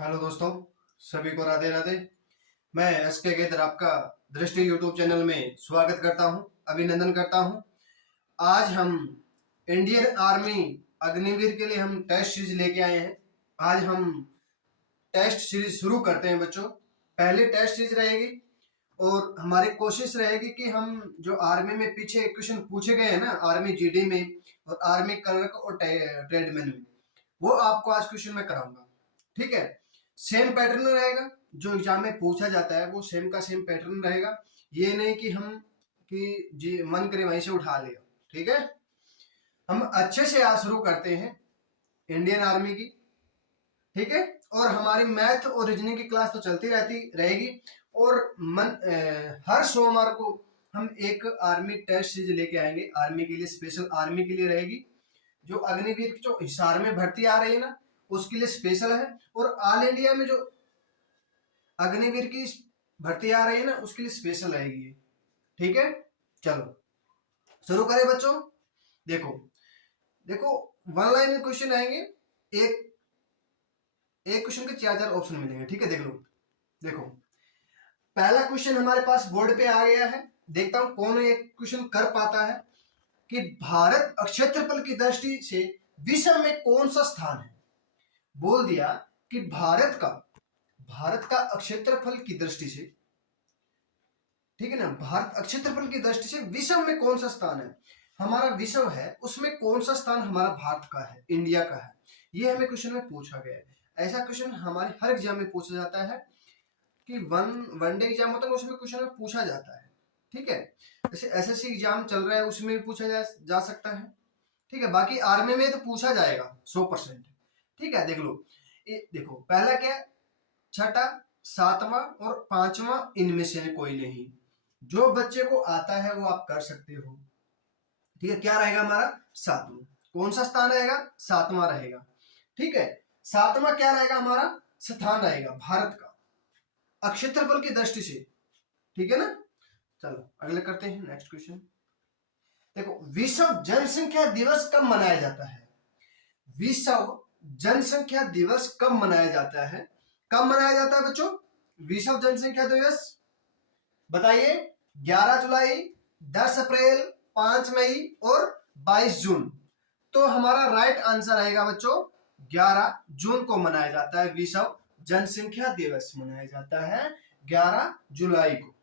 Hello दोस्तों, सभी को राधे राधे। मैं एसके गेदर आपका दृष्टि यूट्यूब चैनल में स्वागत करता हूं, अभिनंदन करता हूं। आज हम इंडियन आर्मी अग्निवीर के लिए हम टेस्ट सीरीज लेके आए हैं। आज हम टेस्ट सीरीज शुरू करते हैं बच्चों। पहली टेस्ट सीरीज रहेगी और हमारी कोशिश रहेगी कि हम जो आर्मी में पीछे क्वेश्चन पूछे गए हैं ना, आर्मी जीडी में और आर्मी क्लर्क और ट्रेडमैन में, वो आपको आज क्वेश्चन में कराऊंगा। ठीक है, सेम पैटर्न रहेगा जो एग्जाम में पूछा जाता है, वो सेम का सेम पैटर्न रहेगा। ये नहीं कि हम कि जी मन करे वहीं से उठा लिया। ठीक है, हम अच्छे से आज शुरू करते हैं इंडियन आर्मी की। ठीक है, और हमारी मैथ और रीजनिंग की क्लास तो चलती रहती रहेगी। और हर सोमवार को हम एक आर्मी टेस्ट सीरीज लेके आएंगे, आर्मी के लिए, स्पेशल आर्मी के लिए रहेगी। जो अग्निवीर की जो हिसार में भर्ती आ रही है ना, उसके लिए स्पेशल है। और ऑल इंडिया में जो अग्निवीर की भर्ती आ रही है ना, उसके लिए स्पेशल रहेगी। ठीक है, चलो शुरू करें बच्चों। देखो देखो, वन लाइन क्वेश्चन आएंगे। एक एक क्वेश्चन के चार चार ऑप्शन मिलेंगे। ठीक है, देख लो। देखो, पहला क्वेश्चन हमारे पास बोर्ड पे आ गया है। देखता हूं कौन ये क्वेश्चन कर पाता है कि भारत क्षेत्रफल की दृष्टि से विश्व में कौन सा स्थान है। बोल दिया कि भारत का क्षेत्रफल की दृष्टि से, ठीक है ना, भारत क्षेत्रफल की दृष्टि से विश्व में कौन सा स्थान है। हमारा विश्व है, उसमें कौन सा स्थान हमारा भारत का है, इंडिया का है। ये हमें क्वेश्चन में पूछा गया है। ऐसा क्वेश्चन हमारे हर एग्जाम में पूछा जाता है कि वन डे एग्जाम होता है, उसमें क्वेश्चन में पूछा जाता है। ठीक है, जैसे एसएससी एग्जाम चल रहा है, उसमें भी पूछा जा सकता है। ठीक है, बाकी आर्मी में तो पूछा जाएगा 100%। ठीक है, देख लो। देखो, पहला क्या, छठा, सातवां और पांचवा इनमें से कोई नहीं। जो बच्चे को आता है वो आप कर सकते हो। ठीक है, क्या रहेगा हमारा, सातवां। कौन सा स्थान रहेगा, सातवां रहेगा। ठीक है, सातवां क्या रहेगा, हमारा स्थान रहेगा भारत का क्षेत्रफल की दृष्टि से। ठीक है ना, चलो अगले करते हैं, नेक्स्ट क्वेश्चन। देखो, विश्व जनसंख्या दिवस कब मनाया जाता है। विश्व जनसंख्या दिवस कब मनाया जाता है। कब मनाया जाता है बच्चों विश्व जनसंख्या दिवस, बताइए। 11 जुलाई, 10 अप्रैल, 5 मई और 22 जून। तो हमारा राइट आंसर रहेगा बच्चों 11 जून को मनाया जाता है। विश्व जनसंख्या दिवस मनाया जाता है 11 जुलाई को।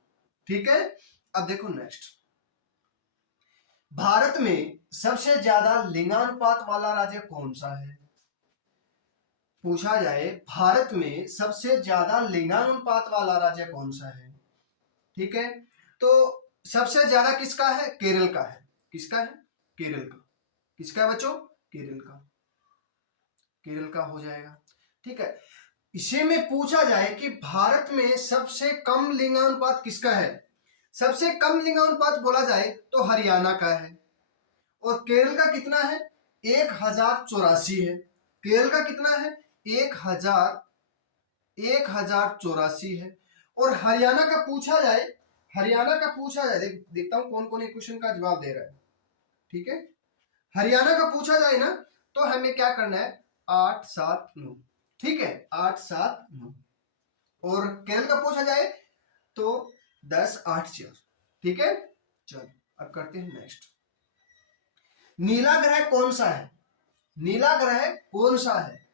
ठीक है, अब देखो नेक्स्ट। भारत में सबसे ज्यादा लिंगानुपात वाला राज्य कौन सा है। पूछा जाए भारत में सबसे ज्यादा लिंगानुपात वाला राज्य कौन सा है। ठीक है, तो सबसे ज्यादा किसका है, केरल का है। किसका है, केरल का। किसका है बच्चों, केरल का। केरल का हो जाएगा। ठीक है, इसे में पूछा जाए कि भारत में सबसे कम लिंगानुपात किसका है। सबसे कम लिंगानुपात बोला जाए तो हरियाणा का है। और केरल का कितना है, 1084 है। केरल का कितना है, 1084 है। और हरियाणा का पूछा जाए, देखता हूं कौन कौन एक क्वेश्चन का जवाब दे रहा है। ठीक है, हरियाणा का पूछा जाए ना, तो हमें क्या करना है, 879। ठीक है, 879। और केरल का पूछा जाए तो 1084। ठीक है, चलो अब करते हैं नेक्स्ट। नीला ग्रह कौन सा है। नीला ग्रह कौन सा है।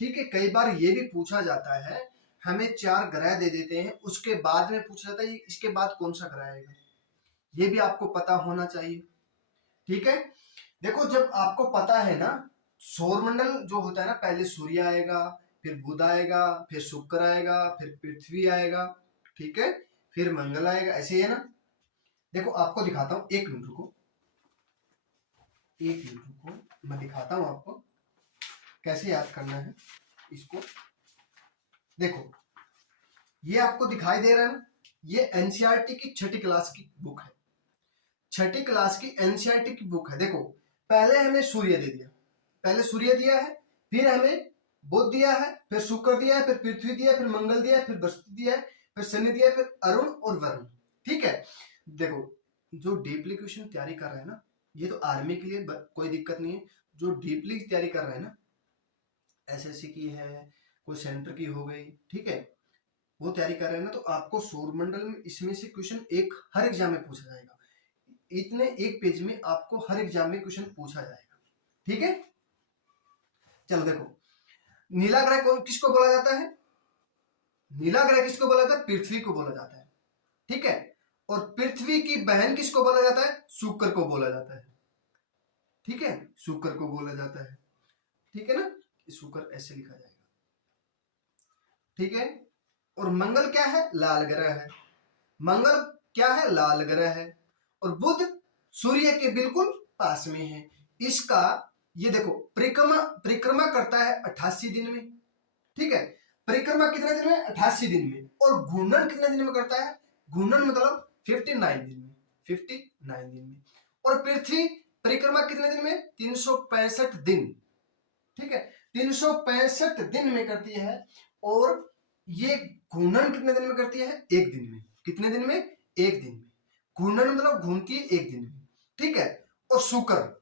ठीक है, कई बार ये भी पूछा जाता है, हमें 4 ग्रह दे देते हैं, उसके बाद में पूछा जाता है इसके बाद कौन सा ग्रह आएगा। ये भी आपको पता होना चाहिए। ठीक है, देखो, जब आपको पता है ना, सौरमंडल जो होता है ना, पहले सूर्य आएगा, फिर बुध आएगा, फिर शुक्र आएगा, फिर पृथ्वी आएगा। ठीक है, फिर मंगल आएगा, ऐसे ही है ना। देखो, आपको दिखाता हूं, एक मिनट रुको, मैं दिखाता हूं आपको कैसे याद करना है इसको। देखो, ये आपको दिखाई दे रहा है ना, ये एनसीईआरटी की 6ठी क्लास की बुक है। 6ठी क्लास की एनसीईआरटी की बुक है। देखो, पहले हमें सूर्य दे दिया, पहले सूर्य दिया है, फिर हमें बुध दिया है, फिर शुक्र दिया है, फिर पृथ्वी दिया है, फिर मंगल दिया है, फिर बृहस्पति दिया है, फिर शनि दिया है, फिर अरुण और वरुण। ठीक है, देखो, जो डीपली क्वेश्चन तैयारी कर रहे हैं ना, ये तो आर्मी के लिए कोई दिक्कत नहीं है। जो डीपली तैयारी कर रहे हैं ना, एसएससी की है, कोई सेंटर की हो गई, ठीक है, वो तैयारी कर रहे हैं ना, तो आपको सौरमंडल में इसमें से क्वेश्चन एक हर एग्जाम में पूछा जाएगा। इतने एक पेज में आपको हर एग्जाम में क्वेश्चन पूछा जाएगा, ठीक है। चलो देखो, नीला ग्रह को किसको बोला जाता है? नीला ग्रह किसको बोला जाता है? पृथ्वी को बोला जाता है, ठीक है। और पृथ्वी की बहन किसको बोला जाता है? शुक्र को बोला जाता है, ठीक है, शुक्र को बोला जाता है, ठीक है ना। शुक्र ऐसे लिखा जाएगा, ठीक है। और मंगल क्या है? लाल ग्रह है। मंगल क्या है? लाल ग्रह है। और बुध सूर्य के बिल्कुल पास में है। इसका ये देखो परिक्रमा परिक्रमा करता है 88 दिन में, ठीक है। परिक्रमा कितने दिन में? 88 दिन में। और घूर्णन कितने दिन में करता है? घूर्णन मतलब 59 दिन में, 59 दिन में। और पृथ्वी परिक्रमा कितने दिन में? 365 दिन, ठीक है, 365 दिन में करती है। और ये घूर्णन कितने दिन में करती है? एक दिन में। कितने दिन में? एक दिन में। घूर्णन मतलब घूमती है एक दिन में, ठीक है। और शुक्र,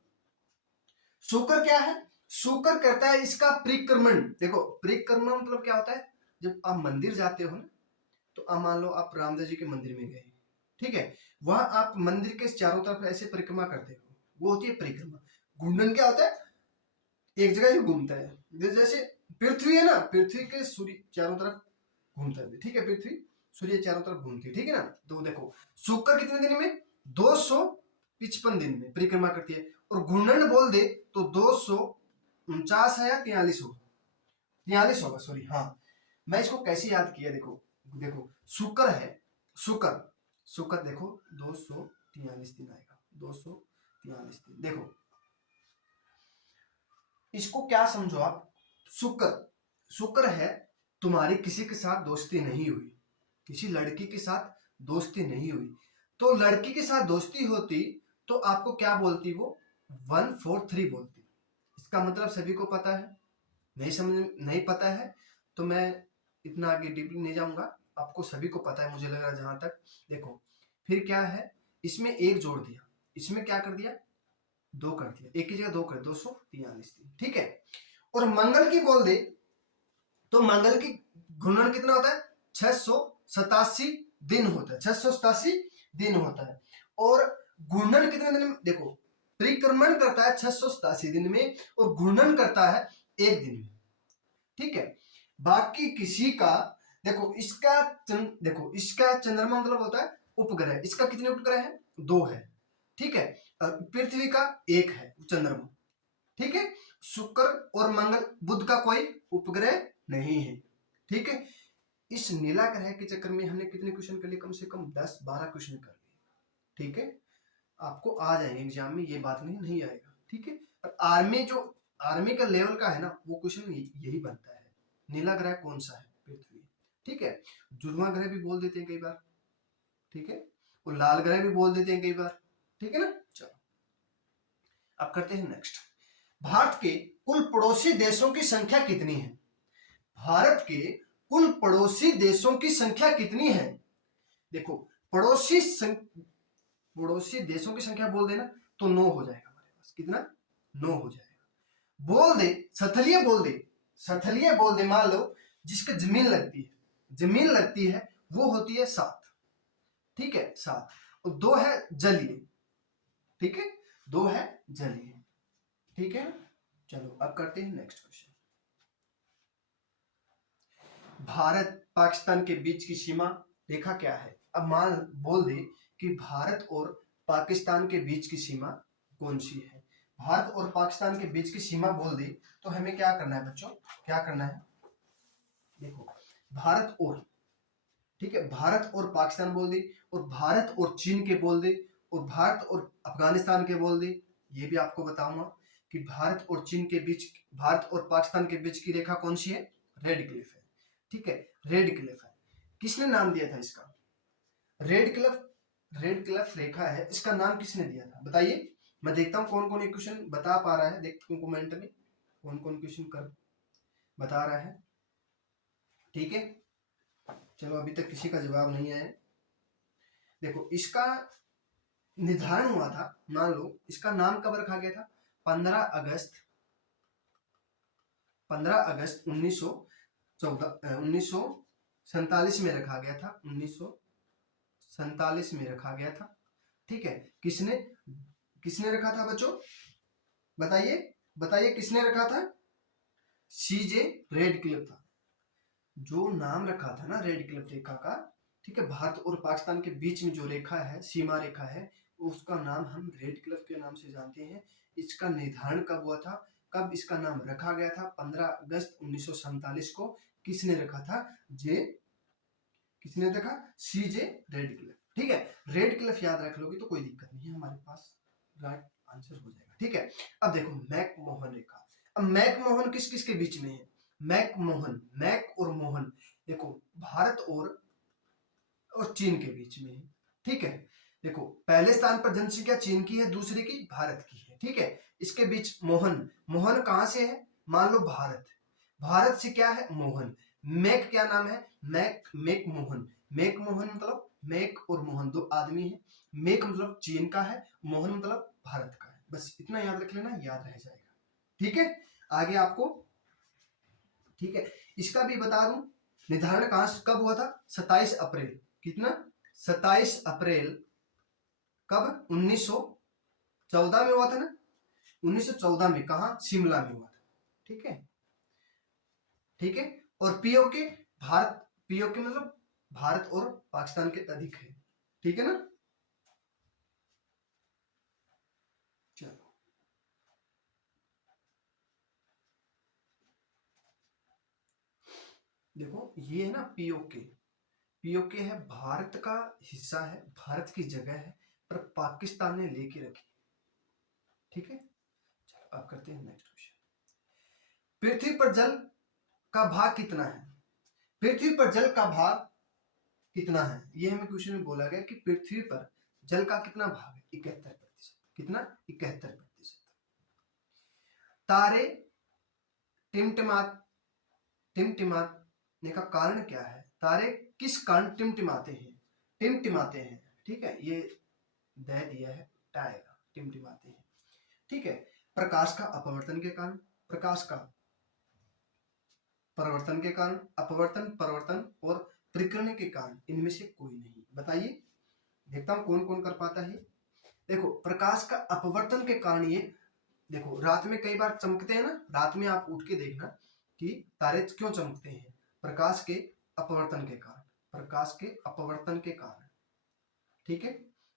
शुक्र क्या है? शुक्र करता है इसका परिक्रमण। देखो परिक्रमण मतलब क्या होता है? जब आप मंदिर जाते हो ना, तो अब मान लो आप रामदेव जी के मंदिर में गए, ठीक है, वहां आप मंदिर के चारों तरफ ऐसे परिक्रमा करते हो, वो होती है परिक्रमा। घूर्णन क्या होता है? एक जगह ही घूमता है। जैसे पृथ्वी है ना, पृथ्वी के सूर्य चारों तरफ घूमता है, ठीक है, पृथ्वी सूर्य चारों तरफ घूमती है, ठीक है ना। तो देखो शुक्र कितने दिन में? 255 दिन में परिक्रमा करती है। और घूर्णन बोल दे तो 249 है या 43 होगा? 43 होगा, सॉरी, हाँ। मैं इसको कैसे याद किया? देखो देखो शुक्र है, शुक्र शुक्र देखो 243 दिन आएगा, 243 दिन। देखो इसको क्या समझो आप? शुक्र, शुक्र है तुम्हारी किसी के साथ दोस्ती नहीं हुई, किसी लड़की के साथ दोस्ती नहीं हुई, तो लड़की के साथ दोस्ती होती तो आपको क्या बोलती? वो 143 बोलती। इसका मतलब सभी को पता है? नहीं समझ नहीं पता है तो मैं इतना आगे डीपली नहीं जाऊंगा, आपको सभी को पता है मुझे लग रहा है जहां तक। देखो फिर क्या है, इसमें एक जोड़ दिया, इसमें क्या कर दिया? 2 कर दिया, एक की जगह 2 कर, 243 दिन, ठीक है। और मंगल की बोल दे तो मंगल की घूर्णन कितना होता है? 687 दिन होता है, 687 दिन होता है। और घूर्णन कितने दिन में? देखो परिक्रमण करता है 687 दिन में और घूर्णन करता है एक दिन में, ठीक है। बाकी किसी का देखो इसका देखो इसका चंद्रमा मतलब होता है उपग्रह। इसका कितने उपग्रह है? 2 है, ठीक है। पृथ्वी का 1 है चंद्रमा, ठीक है। शुक्र और मंगल, बुध का कोई उपग्रह नहीं है, ठीक है। इस नीला ग्रह के चक्कर में हमने कितने क्वेश्चन कर लिए? कम से कम 10-12 क्वेश्चन कर लिए, ठीक है। आपको आ जाएंगे एग्जाम में, ये बात नहीं आएगा, ठीक है। और आर्मी का लेवल का है ना, वो क्वेश्चन यही बनता है, नीला ग्रह कौन सा है? पृथ्वी, ठीक है। जुर्मा ग्रह भी बोल देते हैं कई बार, ठीक है। और लाल ग्रह भी बोल देते हैं कई बार, ठीक है ना। चलो अब करते हैं नेक्स्ट। भारत के कुल पड़ोसी देशों की संख्या कितनी है? भारत के कुल पड़ोसी देशों की संख्या कितनी है? देखो पड़ोसी देशों की संख्या बोल देना तो 9 हो जाएगा हमारे पास। कितना? 9 हो जाएगा। बोल दे स्थलीय, बोल दे स्थलीय, बोल दे मान लो जिसका जमीन लगती है वो होती है 7, ठीक है, 7। और 2 है जलीय, ठीक है, 2 है जलीय, ठीक है। चलो अब करते हैं नेक्स्ट क्वेश्चन। भारत पाकिस्तान के बीच की सीमा रेखा क्या है? अब मान बोल दे कि भारत और पाकिस्तान के बीच की सीमा कौन सी है? भारत और पाकिस्तान के बीच की सीमा बोल दे तो हमें क्या करना है बच्चों? क्या करना है? देखो भारत और, ठीक है, भारत और पाकिस्तान बोल दे, और भारत और चीन के बोल दे, और भारत और अफगानिस्तान के बोल दे। ये भी आपको बताऊंगा कि भारत और चीन के बीच, भारत और पाकिस्तान के बीच की रेखा कौन सी है? रेड क्लिफ है, ठीक है, रेड क्लिफ है। किसने नाम दिया था इसका? रेड क्लिफ रेखा है, इसका नाम किसने दिया था बताइए। मैं देखता हूँ कौन कौन ये क्वेश्चन बता पा रहा है, देखता हूँ कमेंट में कौन कौन क्वेश्चन कर बता रहा है, ठीक है। चलो अभी तक किसी का जवाब नहीं आया। देखो इसका निर्धारण हुआ था, मान लो इसका नाम कब रखा गया था? 15 अगस्त 1900 1947 में रखा गया था, 1947 में रखा गया था। ठीक है, किसने किसने रखा था बच्चों, बताइए बताइए किसने रखा था? सीजे रेडक्लिफ था। जो नाम रखा था ना रेडक्लिफ रेखा का, ठीक है, भारत और पाकिस्तान के बीच में जो रेखा है, सीमा रेखा है, उसका नाम हम रेडक्लिफ के नाम से जानते हैं। इसका निर्धारण कब हुआ था, कब इसका नाम रखा गया था? 15 अगस्त 1947 को। किसने रखा था? किसने रखा? सीजे रेडक्लिफ। ठीक है, रेडक्लिफ याद रख लोगे तो कोई दिक्कत नहीं है, हमारे पास राइट आंसर हो जाएगा। ठीक है, अब देखो मैकमोहन रेखा। अब मैकमोहन किस किस के बीच में है? मैकमोहन, मैक और मोहन, देखो भारत और चीन के बीच में है। ठीक है, देखो पहले स्थान पर जनसंख्या चीन की है, दूसरी की भारत की है। ठीक है, इसके बीच मोहन, मोहन कहां से है? मान लो भारत, भारत से क्या है? मोहन। मैक क्या नाम है? मैक, मेक मोहन। मेक मोहन मतलब मैक और मोहन दो आदमी है। मेक मतलब चीन का है, मोहन मतलब भारत का है। बस इतना याद रख लेना, याद रह जाएगा। ठीक है, आगे आपको, ठीक है, इसका भी बता दूं निर्धारण कब हुआ था? 27 अप्रैल। कितना? 27 अप्रैल कब? 1914 में हुआ था ना, 1914 में। कहा? शिमला में हुआ था। ठीक है, ठीक है, और पीओके भारत, पीओके मतलब भारत और पाकिस्तान के अधिक है। ठीक है ना, चलो देखो ये है ना पीओके, पीओके है भारत का हिस्सा है, भारत की जगह है, पर पाकिस्तान ने लेके रखी। ठीक है, चलो अब करते हैं नेक्स्ट क्वेश्चन। पृथ्वी पर जल का भाग कितना है? पृथ्वी पर जल का भाग कितना है? ये हमें क्वेश्चन में बोला गया कि पृथ्वी पर जल का कितना भाग है? 71%। कितना? 71%। तारे टिमटिमाने का कारण क्या है? तारे किस कारण टिमटिमाते हैं? टिमटिमाते हैं। ठीक है, ये दे दिया है टाएगा, टिमटिमाते हैं। ठीक है, प्रकाश का अपवर्तन के कारण, प्रकाश का परिवर्तन के कारण, अपवर्तन, परिवर्तन और प्रकीर्णन के कारण, इनमें से कोई नहीं। बताइए, देखता हूं कौन कौन कर पाता है। देखो प्रकाश का अपवर्तन के कारण, ये देखो रात में कई बार चमकते हैं ना, रात में आप उठ के देखना कि तारे क्यों चमकते हैं? प्रकाश के अपवर्तन के कारण, प्रकाश के अपवर्तन के कारण। ठीक है,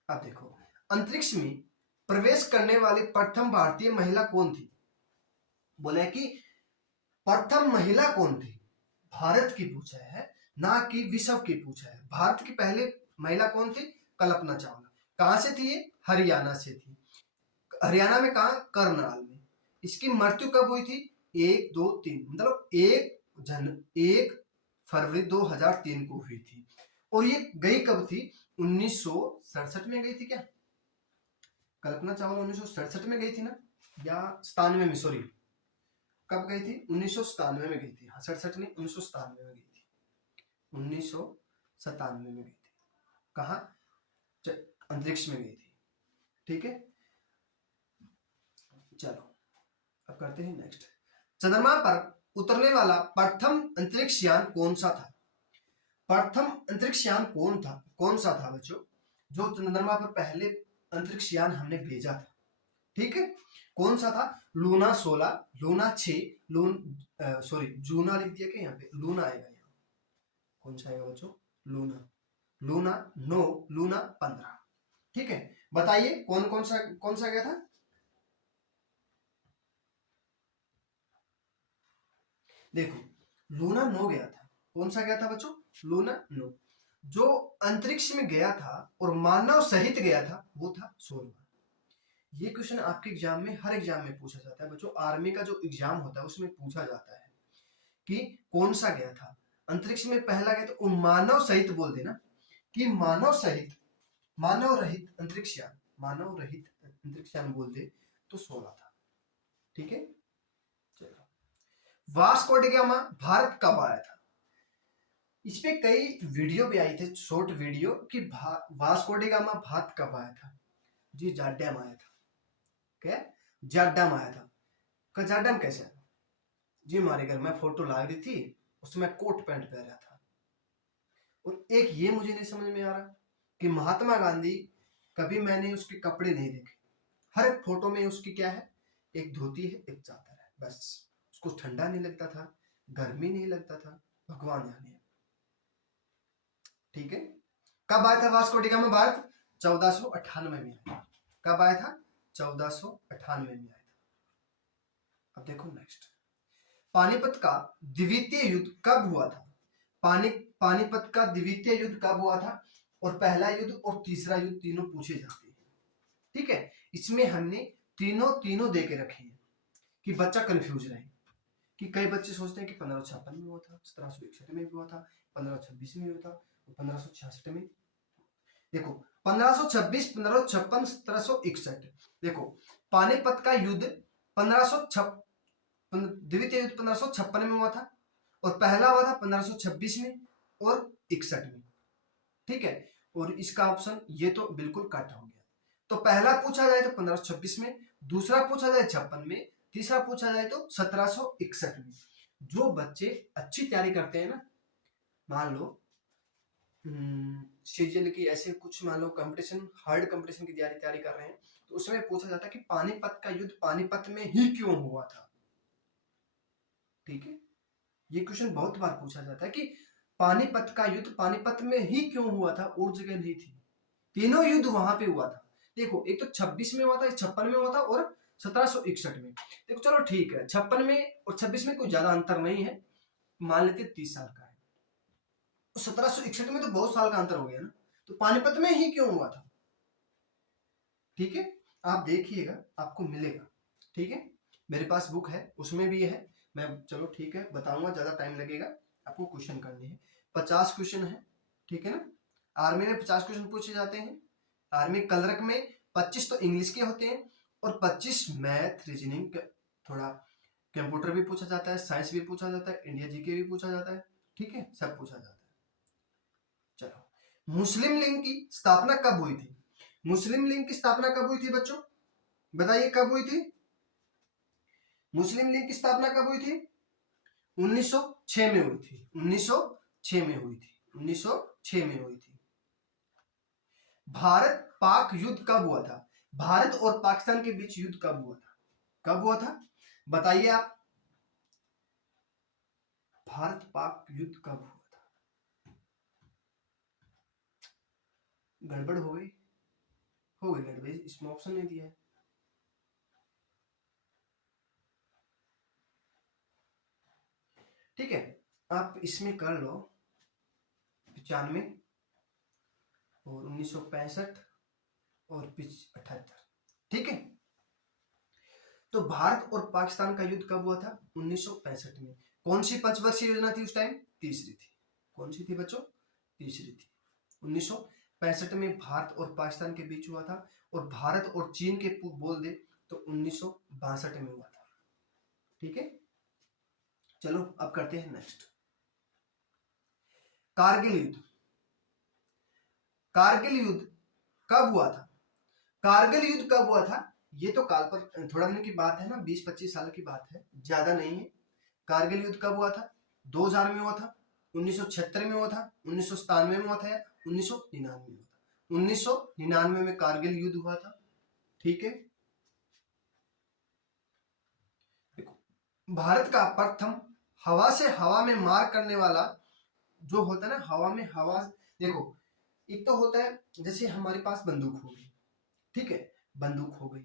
अब देखो अंतरिक्ष में प्रवेश करने वाली प्रथम भारतीय महिला कौन थी? बोले कि प्रथम महिला कौन थी? भारत की पूछा है, ना कि विश्व की पूछा है। भारत की पहले महिला कौन थी? कल्पना चावला। कहां से थी ये? हरियाणा से थी। हरियाणा में कहा? करनाल में। इसकी मृत्यु कब हुई थी? 1, 2, 3 मतलब 1 फरवरी 2003 को हुई थी। और ये गई कब थी? 1967 में गई थी क्या? कल्पना चावला 1967 में गई थी ना, या 97 में? सॉरी, कब गई थी? 1997 में गई थी। हाँ 67 नहीं, 1997 में गई थी। 1997 में गई थी। कहा? अंतरिक्ष में गई थी। ठीक है, चलो अब करते हैं नेक्स्ट। चंद्रमा पर उतरने वाला प्रथम अंतरिक्ष यान कौन सा था? प्रथम अंतरिक्ष यान कौन सा था बच्चों, जो चंद्रमा पर पहले अंतरिक्ष यान हमने भेजा था? ठीक है, कौन सा था? लूना 16, लूना 6, सॉरी जूना लिख दिया क्या यहाँ पे? लूना आएगा यहाँ। कौन सा आएगा बच्चों? Luna 9, Luna 15। ठीक है, बताइए कौन सा गया था? देखो लूना 9 गया था। कौन सा गया था बच्चों? लूना 9। जो अंतरिक्ष में गया था और मानव सहित गया था, वो था 16। ये क्वेश्चन आपके एग्जाम में, हर एग्जाम में पूछा जाता है बच्चों। आर्मी का जो एग्जाम होता है उसमें पूछा जाता है कि कौन सा गया था अंतरिक्ष में पहला गया, तो मानव सहित बोल देना कि मानव सहित, मानव रहित अंतरिक्ष यान, मानव रहित अंतरिक्ष यान बोल दे तो 16 था। ठीक है, चलो वास्को डी गामा भारत कब आया था? इस पे कई वीडियो भी आई थे, शॉर्ट वीडियो, कि वास्को डी गामा भारत कब आया था? जी जाड्डा में आया था। क्या? जाड्डा में आया था। जाड्डा में कैसे? जी हमारे घर में फोटो ला रही थी, उसमें कोट पैंट पहना था। और एक ये मुझे नहीं समझ में आ रहा कि महात्मा गांधी, कभी मैंने उसके कपड़े नहीं देखे, हर एक फोटो में उसकी क्या है, एक धोती है, एक चादर है, बस। उसको ठंडा नहीं लगता था, गर्मी नहीं लगता था, भगवान जाने। ठीक है। कब आया था वास्को डी गामा भारत? 1498 में आया। कब आया था? 1498 में आया था। अब देखो नेक्स्ट, पानीपत का द्वितीय युद्ध कब हुआ था? पानीपत का द्वितीय युद्ध कब हुआ था? और पहला युद्ध और तीसरा युद्ध तीनों पूछे जाते हैं। ठीक है, इसमें हमने तीनों दे के रखे हैं कि बच्चा कंफ्यूज रहे। कि कई बच्चे सोचते हैं कि 1556 में हुआ था, 1761 में भी हुआ था, 1526 में हुआ था, 1566 में। देखो 1526, 1556, 1761। देखो पानीपत का युद्ध 1556, द्वितीय युद्ध 1556 में हुआ था, और पहला हुआ था 1526 में और 61 में। ठीक है, और इसका ऑप्शन ये तो बिल्कुल कट हो गया। तो पहला पूछा जाए तो 1526 में, दूसरा पूछा जाए 56 में, तीसरा पूछा जाए तो 1761 में। जो बच्चे अच्छी तैयारी करते हैं ना, मान लो सीजन की ऐसे कुछ, मान लो कंपटीशन, हार्ड कंपटीशन की तैयारी कर रहे हैं, तो उसमें पूछा जाता है कि पानीपत का युद्ध पानीपत में ही क्यों हुआ था। ठीक है, ये क्वेश्चन बहुत बार पूछा जाता है कि पानीपत का युद्ध पानीपत में ही क्यों हुआ था, और जगह नहीं थी। तीनों युद्ध वहां पे हुआ था। देखो एक तो 26 में हुआ था, 56 में हुआ था, और 1761 में। देखो चलो ठीक है, 56 में और 26 में कोई ज्यादा अंतर नहीं है, मान लेते 30 साल का है। 1761 में तो बहुत साल का अंतर हो गया ना, तो पानीपत में ही क्यों हुआ था। ठीक है, आप देखिएगा आपको मिलेगा। ठीक है, मेरे पास बुक है, उसमें भी है। मैं चलो ठीक है बताऊंगा, ज्यादा टाइम लगेगा, आपको क्वेश्चन करने हैं। 50 क्वेश्चन है। ठीक है ना, आर्मी में 50 क्वेश्चन पूछे जाते हैं। आर्मी कलरक में 25 तो इंग्लिश के होते हैं, और 25 मैथ, रीजनिंग, थोड़ा कंप्यूटर भी पूछा जाता है, साइंस भी पूछा जाता है, इंडिया जीके भी पूछा जाता है। ठीक है, सब पूछा जाता है। चलो, मुस्लिम लीग की स्थापना कब हुई थी? मुस्लिम लीग की स्थापना कब हुई थी बच्चों, बताइए कब हुई थी? मुस्लिम लीग की स्थापना कब हुई थी? 1906 में हुई थी। 1906 में हुई थी। 1906 में हुई थी। भारत पाक युद्ध कब हुआ था? भारत और पाकिस्तान के बीच युद्ध कब हुआ था? कब हुआ था बताइए आप। भारत पाक युद्ध कब हुआ था? गड़बड़ हो गई, हो गई गड़बड़, इसमें ऑप्शन नहीं दिया है। ठीक है, आप इसमें कर लो 95 और 1965 और 78। ठीक है, तो भारत और पाकिस्तान का युद्ध कब हुआ था? 1965 में। कौन सी पंचवर्षीय योजना थी उस टाइम? तीसरी थी। कौन सी थी बच्चों? तीसरी थी। 1965 में भारत और पाकिस्तान के बीच हुआ था, और भारत और चीन के बोल दे तो 1962 में हुआ था। ठीक है, चलो अब करते हैं नेक्स्ट, कारगिल युद्ध। कारगिल युद्ध कब हुआ था? कारगिल युद्ध कब हुआ था? ये तो काल पर थोड़ा दिन की बात है ना, 20-25 साल की बात है, ज्यादा नहीं है। कारगिल युद्ध कब हुआ था? 2000 में हुआ था, 1976 में हुआ था, 1997 में हुआ था, या 1999 में हुआ था? 1999 में कारगिल युद्ध हुआ था। ठीक है, देखो भारत का प्रथम हवा से हवा में मार करने वाला जो होता है ना, हवा में हवा, देखो एक तो होता है जैसे हमारे पास बंदूक हो गई। ठीक है, बंदूक हो गई।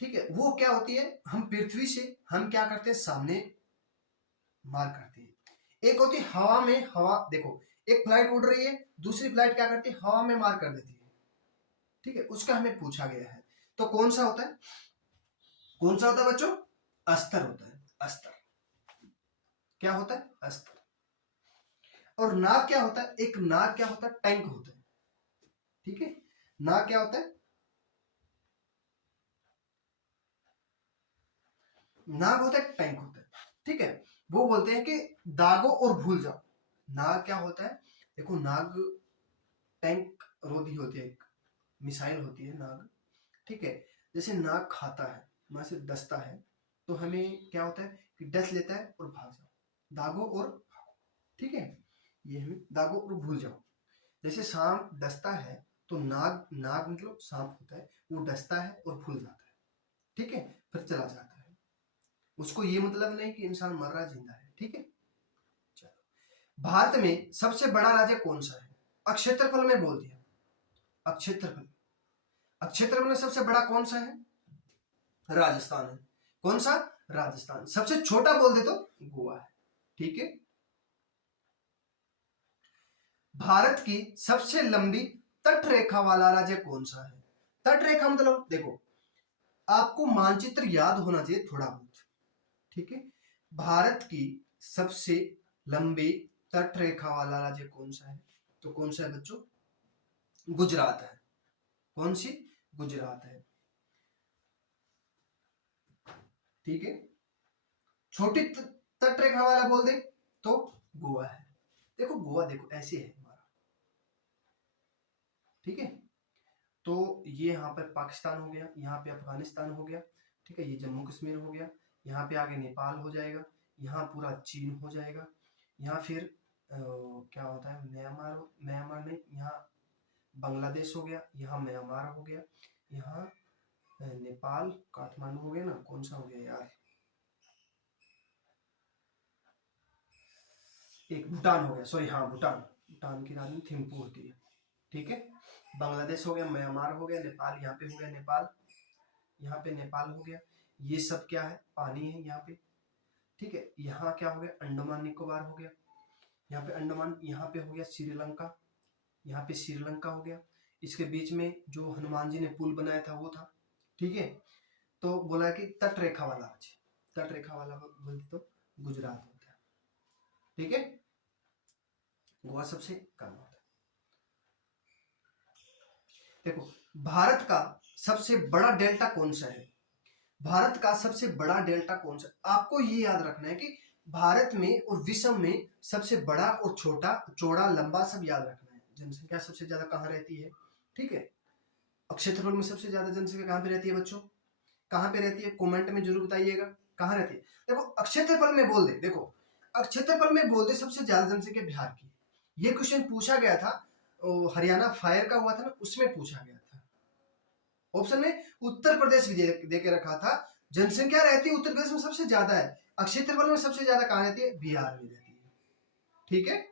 ठीक है, वो क्या होती है, हम पृथ्वी से हम क्या करते हैं, सामने मार करते हैं। एक होती है हवा में हवा, देखो एक फ्लाइट उड़ रही है, दूसरी फ्लाइट क्या करती है, हवा में मार कर देती है। ठीक है, उसका हमें पूछा गया है, तो कौन सा होता है? कौन सा होता है बच्चों? अस्त्र होता है। अस्त्र क्या होता है? अस्त्र। और नाग क्या होता है? एक नाग क्या होता है, टैंक होता है। ठीक है, नाग क्या होता है? नाग होता है, टैंक होता है। ठीक है, वो बोलते हैं कि दागो और भूल जाओ। नाग क्या होता है? देखो नाग टैंक रोधी होती है, एक मिसाइल होती है नाग। ठीक है, जैसे नाग खाता है, वहां से डसता है, तो हमें क्या होता है कि डस लेता है और भाग जाओ, दागो और भागो। ठीक है, ये हमें दागो और भूल जाओ। जैसे सांप डसता है तो नाग, नाग मतलब सांप होता है, वो डसता है और भूल जाता है, ठीक है, फिर चला जाता है। उसको ये मतलब नहीं कि इंसान मर रहा जिंदा है, ठीक है। चलो, भारत में सबसे बड़ा राज्य कौन सा है? क्षेत्रफल में बोल दिया, क्षेत्रफल, क्षेत्रफल में सबसे बड़ा कौन सा है? राजस्थान है। कौन सा? राजस्थान। सबसे छोटा बोल दे तो गोवा है, ठीक है। भारत की सबसे लंबी तट रेखा वाला राज्य कौन सा है? तट रेखा मतलब देखो, आपको मानचित्र याद होना चाहिए थोड़ा बहुत, ठीक है। भारत की सबसे लंबी तट रेखा वाला राज्य कौन सा है? तो कौन सा है बच्चों? गुजरात है। कौन सी? गुजरात है, ठीक है। छोटी तट रेखा वाला बोल दे तो गोवा है। देखो गोवा देखो ऐसे है हमारा, ठीक है। तो ये यहाँ पर पाकिस्तान हो गया, यहाँ पे अफगानिस्तान हो गया, ठीक है, ये जम्मू कश्मीर हो गया, यहाँ पे आगे नेपाल हो जाएगा, यहाँ पूरा चीन हो जाएगा, यहाँ फिर क्या होता है, म्यांमार, म्यांमार नहीं, यहाँ बांग्लादेश हो गया, यहाँ म्यांमार हो गया, यहाँ नेपाल, काठमांडू हो गया ना, कौन सा हो गया यार, एक भूटान हो गया, सॉरी हाँ भूटान, भूटान की राजधानी थिम्पू होती है, ठीक है। बांग्लादेश हो गया, म्यांमार हो गया, नेपाल यहाँ पे हो गया, नेपाल यहाँ पे नेपाल हो गया। ये सब क्या है? पानी है यहाँ पे, ठीक है। यहाँ क्या हो गया? अंडमान निकोबार हो गया, यहाँ पे अंडमान, यहाँ पे हो गया श्रीलंका, यहाँ पे श्रीलंका हो गया। इसके बीच में जो हनुमान जी ने पुल बनाया था वो था, ठीक है। तो बोला कि तट रेखा वाला राज्य, तट रेखा वाला बोलते तो गुजरात होता है, ठीक है। गोवा सबसे कम होता है। देखो, भारत का सबसे बड़ा डेल्टा कौन सा है? भारत का सबसे बड़ा डेल्टा कौन सा? आपको ये याद रखना है कि भारत में और विश्व में सबसे बड़ा और छोटा, चौड़ा, लंबा सब याद रखना है। जनसंख्या सबसे ज्यादा कहाँ रहती है, ठीक है। क्षेत्रफल में सबसे ज्यादा जनसंख्या कहाँ पे रहती है बच्चों? कहाँ पे रहती है? कमेंट में जरूर बताइएगा कहाँ रहती है। देखो क्षेत्रफल में बोल दे, देखो क्षेत्रफल में बोल दे सबसे ज्यादा जनसंख्या बिहार की। ये क्वेश्चन पूछा गया था, हरियाणा फायर का हुआ था ना, उसमें पूछा गया था। ऑप्शन में उत्तर प्रदेश भी दे के रखा था। जनसंख्या रहती है उत्तर प्रदेश में सबसे ज्यादा है, क्षेत्रफल में सबसे ज्यादा कहाँ रहती है? बिहार में रहती है, ठीक है।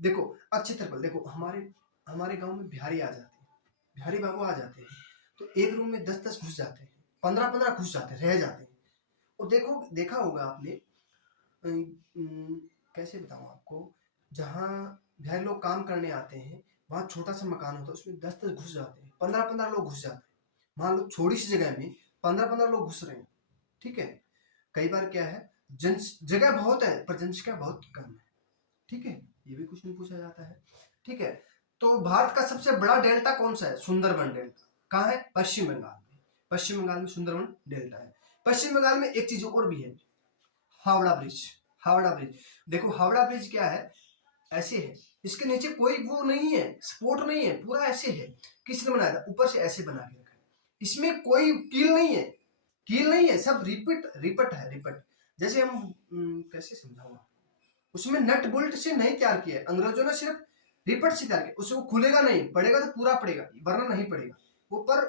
देखो क्षेत्रफल, देखो हमारे हमारे गांव में बिहारी आ जाते हैं, बिहारी बाबू आ जाते हैं, तो एक रूम में 10-10 घुस जाते हैं, 15-15 घुस जाते हैं, रह जाते हैं। और देखो देखा होगा आपने, कैसे बताऊं आपको, जहाँ बिहारी लोग काम करने आते हैं वहां छोटा सा मकान होता है, उसमें 10-10 घुस जाते हैं, 15-15 लोग घुस जाते हैं। मान लो छोटी सी जगह में 15-15 लोग घुस रहे हैं, ठीक है। कई बार क्या है, जन जगह बहुत है पर जनसंख्या बहुत कम है, ठीक है। ये भी क्वेश्चन पूछा जाता है, ठीक है। तो भारत का सबसे बड़ा डेल्टा कौन सा है? सुंदरबन डेल्टा। कहाँ है? पश्चिम बंगाल में। पश्चिम बंगाल में सुंदरबन डेल्टा है। पश्चिम बंगाल में एक चीज और भी है, हावड़ा ब्रिज। हावड़ा ब्रिज, देखो हावड़ा ब्रिज क्या है, ऐसे है, इसके नीचे कोई वो नहीं है, सपोर्ट नहीं है, पूरा ऐसे है। किसने बनाया था? ऊपर से ऐसे बना के रखा है, इसमें कोई कील नहीं है, कील नहीं है, सब रिपीट रिपट है, रिपट। जैसे हम कैसे समझाऊं, उसमें नट बोल्ट से नहीं तैयार किया है, अंग्रेजों ने सिर्फ रिपट से तैयार किया, उससे वो खुलेगा नहीं, पड़ेगा तो पूरा पड़ेगा वरना नहीं पड़ेगा। वो पर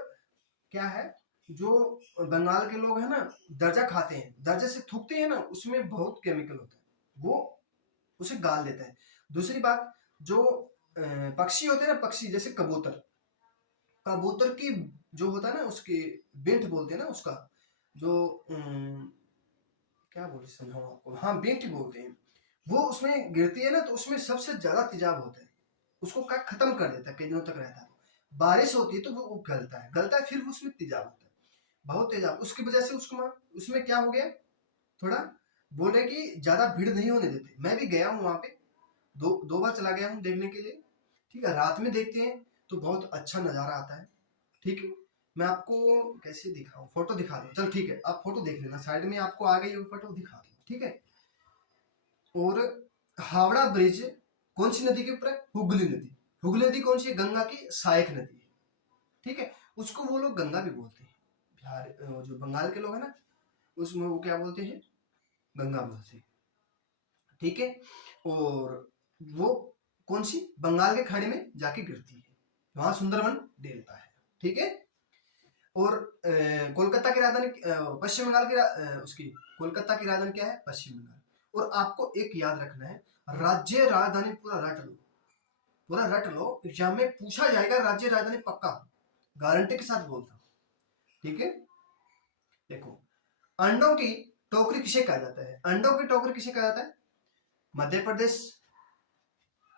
क्या है, जो बंगाल के लोग हैं ना, दर्जा खाते हैं, दर्जा से थूकते हैं ना, उसमें बहुत केमिकल होता है, वो उसे गाल देता है। दूसरी बात, जो पक्षी होते हैं ना, पक्षी जैसे कबूतर, कबूतर की जो होता है ना, उसकी बिंट बोलते हैं ना, उसका जो क्या बोले समझाऊं आपको, हाँ बिंट बोलते हैं, वो उसमें गिरती है ना, तो उसमें सबसे ज्यादा तेजाब होता है, उसको क्या खत्म कर देता है, कई दिनों तक रहता है। बारिश होती है तो वो गलता है, गलता है, फिर उसमें तेजाब होता है, बहुत तेजाब, उसकी वजह से उसको उसमें क्या हो गया, थोड़ा बोले कि ज्यादा भीड़ नहीं होने देते। मैं भी गया हूँ वहां पे, दो बार चला गया हूँ देखने के लिए, ठीक है। रात में देखते हैं तो बहुत अच्छा नजारा आता है, ठीक है। मैं आपको कैसे दिखाऊं, फोटो दिखा दूं, चल ठीक है, आप फोटो देख लेना, साइड में आपको आ गई वो फोटो दिखा दूं, ठीक है। और हावड़ा ब्रिज कौन सी नदी के ऊपर है? हुगली नदी। हुगली नदी कौन सी है? गंगा की सहायक नदी है, ठीक है। उसको वो लोग गंगा भी बोलते हैं, बिहार जो बंगाल के लोग हैं ना, उसमें वो क्या बोलते हैं? गंगा बोलते हैं, ठीक है। और वो कौन सी, बंगाल के खाड़ी में जाके गिरती है, वहां सुंदरवन डेल्टा है। ठीक है। और कोलकाता की राजधानी, पश्चिम बंगाल की उसकी कोलकाता की राजधानी क्या है, पश्चिम बंगाल। और आपको एक याद रखना है, राज्य राजधानी पूरा रट लो, पूरा रट लो, एग्जाम में पूछा जाएगा राज्य राजधानी पक्का, गारंटी के साथ बोलता हूं। ठीक है। देखो, अंडों की टोकरी किसे कहा जाता है, अंडों की टोकरी किसे कहा जाता है, मध्य प्रदेश,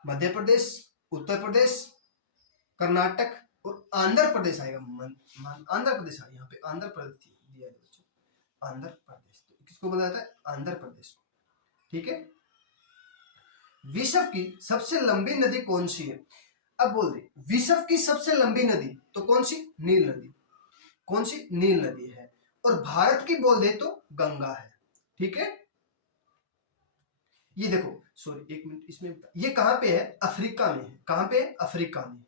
मध्य प्रदेश, उत्तर प्रदेश, कर्नाटक और आंध्र प्रदेश आएगा। आंध्र प्रदेश आएगा, यहाँ पे आंध्र प्रदेश दिया है बच्चों, आंध्र प्रदेश। तो किसको बोला जाता है, आंध्र प्रदेश को। ठीक है। विश्व की सबसे लंबी नदी कौन सी है, अब बोल दे, विश्व की सबसे लंबी नदी तो कौन सी, नील नदी, कौन सी, नील नदी है। और भारत की बोल दे तो गंगा है। ठीक है। ये देखो, सॉरी एक मिनट, इसमें ये कहां पे है, अफ्रीका में है, कहां पे है, अफ्रीका में।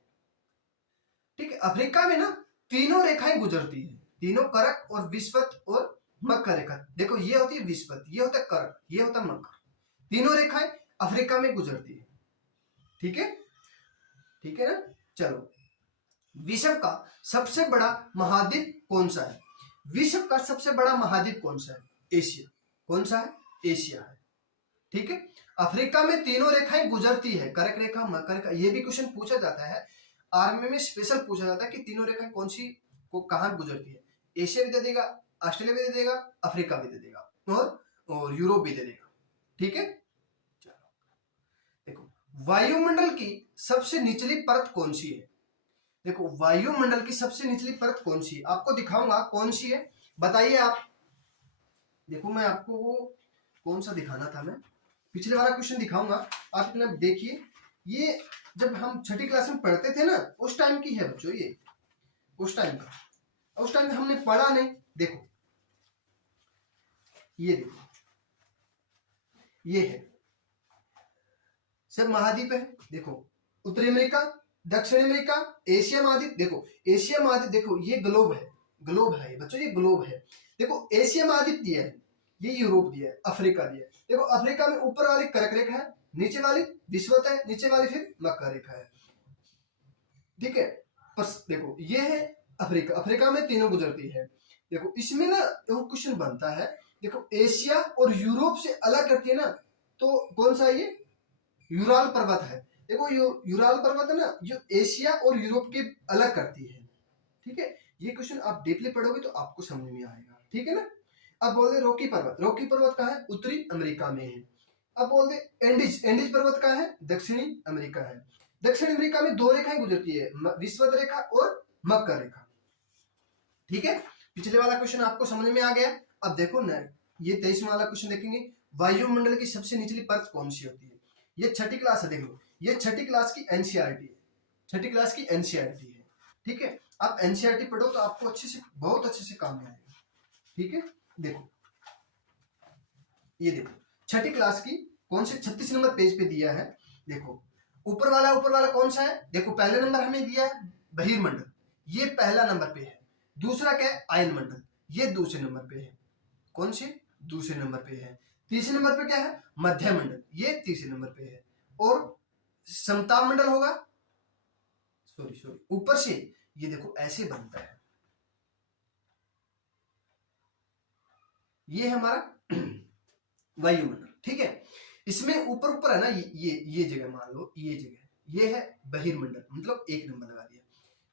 ठीक है। अफ्रीका में ना तीनों रेखाएं गुजरती है, तीनों करक और विषुवत और मकर रेखा। देखो, ये होती है विषुवत, ये होता है करक, ये होता है मकर, तीनों रेखाएं अफ्रीका में गुजरती है। ठीक है, ठीक है ना। चलो, विश्व का सबसे बड़ा महाद्वीप कौन सा है, विश्व का सबसे बड़ा महाद्वीप कौन सा है, एशिया। कौन सा है, एशिया है। ठीक है। अफ्रीका में तीनों रेखाएं गुजरती है, करक रेखा, मकर रेखा। ये भी क्वेश्चन पूछा जाता है आर्मी में, स्पेशल पूछा जाता है कि तीनों रेखाएं कौन सी को कहां गुजरती है। एशिया भी दे देगा, ऑस्ट्रेलिया भी दे देगा, अफ्रीका भी दे देगा, और यूरोप भी दे देगा। ठीक है। चलो, देखो, वायुमंडल की सबसे निचली परत कौन सी है, देखो वायुमंडल की सबसे निचली परत कौन सी है, आपको दिखाऊंगा कौन सी है, बताइए आप। देखो, मैं आपको वो कौन सा दिखाना था, मैं पिछले वाला क्वेश्चन दिखाऊंगा, आप इतना देखिए। ये जब हम छठी क्लास में पढ़ते थे ना, उस टाइम की है बच्चों, ये उस टाइम का, उस टाइम हमने पढ़ा नहीं। देखो, ये देखो, ये है, सब महाद्वीप है। देखो, उत्तरी अमेरिका, दक्षिण अमेरिका, एशिया महाद्वीप। देखो, एशिया महाद्वीप, देखो ये ग्लोब है, ग्लोब है बच्चों, ये ग्लोब है। देखो, एशिया महाद्वीप दिया है, ये यूरोप दिया है, अफ्रीका दिया है। देखो, अफ्रीका में ऊपर वाली कर्क रेखा है, नीचे वाली विषुवत है, नीचे वाली फिर मकर रेखा है। ठीक है। पर देखो, ये है अफ्रीका, अफ्रीका में तीनों गुजरती है। देखो, इसमें ना एक क्वेश्चन बनता है, देखो एशिया और यूरोप से अलग करती है ना, तो कौन सा ये, यूराल पर्वत है। देखो, यूराल पर्वत है ना, जो एशिया और यूरोप के अलग करती है। ठीक है। ये क्वेश्चन आप डीपली पढ़ोगे तो आपको समझ में आएगा। ठीक है ना। अब बोल दे रॉकी पर्वत, रॉकी पर्वत कहाँ है, उत्तरी अमेरिका में है। अब बोल दे एंडीज, एंडीज पर्वत कहाँ है, दक्षिणी अमेरिका है। दक्षिण अमेरिका में दो रेखाएं गुजरती है, विषुवत रेखा और मकर रेखा। ठीक है। पिछले वाला क्वेश्चन आपको समझ में आ गया। अब देखो ना, ये 23वां वाला क्वेश्चन देखेंगे, वायुमंडल की सबसे निचली परत कौन सी होती है। ये छठी क्लास है, देखो ये छठी क्लास की एनसीईआरटी है, छठी क्लास की एनसीईआरटी है। ठीक है। आप एनसीईआरटी पढ़ो तो आपको अच्छे से, बहुत अच्छे से काम में आएगा। ठीक है। देखो, ये देखो छठी क्लास की कौन से 36 नंबर पेज पे दिया है। देखो, ऊपर वाला कौन सा है, देखो पहले नंबर हमें दिया है बहिर्मंडल, ये पहला नंबर पे है। दूसरा क्या है, आयन मंडल, ये दूसरे नंबर पे है। कौन से, दूसरे नंबर पे है। तीसरे नंबर पे क्या है, मध्य मंडल, ये तीसरे नंबर पे है। और समताप मंडल होगा, सॉरी ऊपर से, ये देखो ऐसे बनता है, ये है हमारा वायुमंडल। ठीक है। इसमें ऊपर ऊपर है ना, ये जगह मान लो, ये जगह, ये है बहिर्मंडल, मतलब एक नंबर लगा दिया।